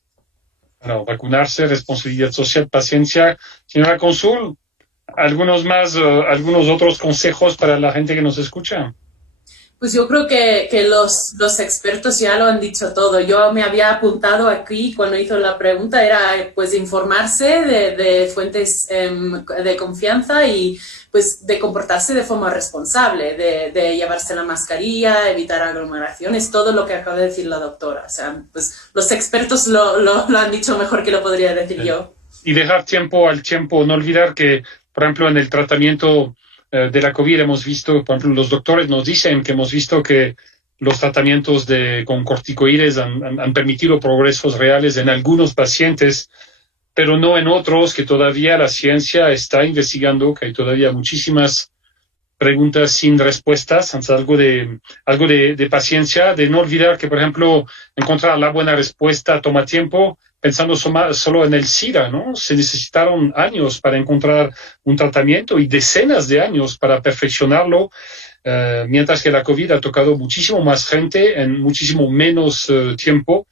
Bueno, vacunarse, responsabilidad social, paciencia. Señora Cónsul, algunos otros consejos para la gente que nos escucha. Pues yo creo que los expertos ya lo han dicho todo. Yo me había apuntado aquí cuando hizo la pregunta, era pues informarse de fuentes de confianza y pues de comportarse de forma responsable, de llevarse la mascarilla, evitar aglomeraciones, todo lo que acaba de decir la doctora. O sea, pues los expertos lo han dicho mejor que lo podría decir yo. Y dejar tiempo al tiempo, no olvidar que, por ejemplo, en el tratamiento de la COVID hemos visto, por ejemplo, los doctores nos dicen que hemos visto que los tratamientos con corticoides han permitido progresos reales en algunos pacientes, pero no en otros, que todavía la ciencia está investigando, que hay todavía muchísimas preguntas sin respuestas. Entonces, algo de paciencia, de no olvidar que, por ejemplo, encontrar la buena respuesta toma tiempo. Pensando solo en el SIDA, ¿no? Se necesitaron años para encontrar un tratamiento y decenas de años para perfeccionarlo, mientras que la COVID ha tocado muchísimo más gente en muchísimo menos tiempo.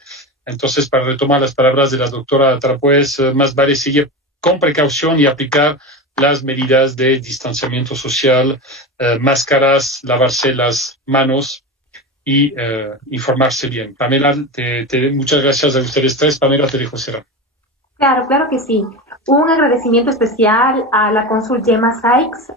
Entonces, para retomar las palabras de la doctora Tarapuez, más vale seguir con precaución y aplicar las medidas de distanciamiento social, máscaras, lavarse las manos y informarse bien. Pamela, muchas gracias a ustedes tres. Pamela, te dejo cerrar. Claro, claro que sí. Un agradecimiento especial a la cónsul Gemma Sykes,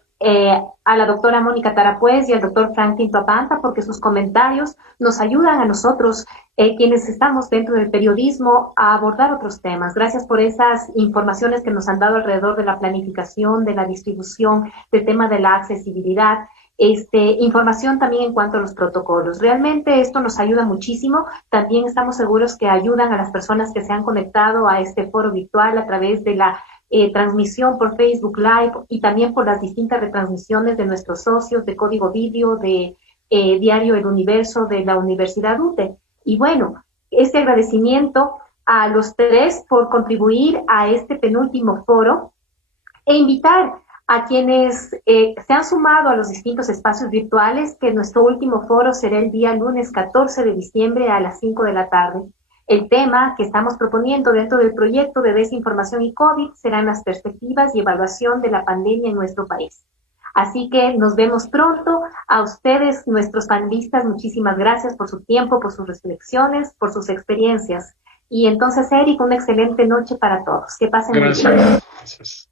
a la doctora Mónica Tarapuez y al doctor Franklin Toapanta, porque sus comentarios nos ayudan a nosotros, quienes estamos dentro del periodismo, a abordar otros temas. Gracias por esas informaciones que nos han dado alrededor de la planificación, de la distribución, del tema de la accesibilidad. Información también en cuanto a los protocolos. Realmente esto nos ayuda muchísimo. También estamos seguros que ayudan a las personas que se han conectado a este foro virtual a través de la transmisión por Facebook Live y también por las distintas retransmisiones de nuestros socios de Código Video, de Diario El Universo, de la Universidad UTE. Y bueno, este agradecimiento a los tres por contribuir a este penúltimo foro e invitar a quienes se han sumado a los distintos espacios virtuales, que nuestro último foro será el día lunes 14 de diciembre a las 5 de la tarde. El tema que estamos proponiendo dentro del proyecto de Desinformación y COVID serán las perspectivas y evaluación de la pandemia en nuestro país. Así que nos vemos pronto. A ustedes, nuestros panelistas, muchísimas gracias por su tiempo, por sus reflexiones, por sus experiencias. Y entonces, Eric, una excelente noche para todos. Que pasen muy bien. Gracias.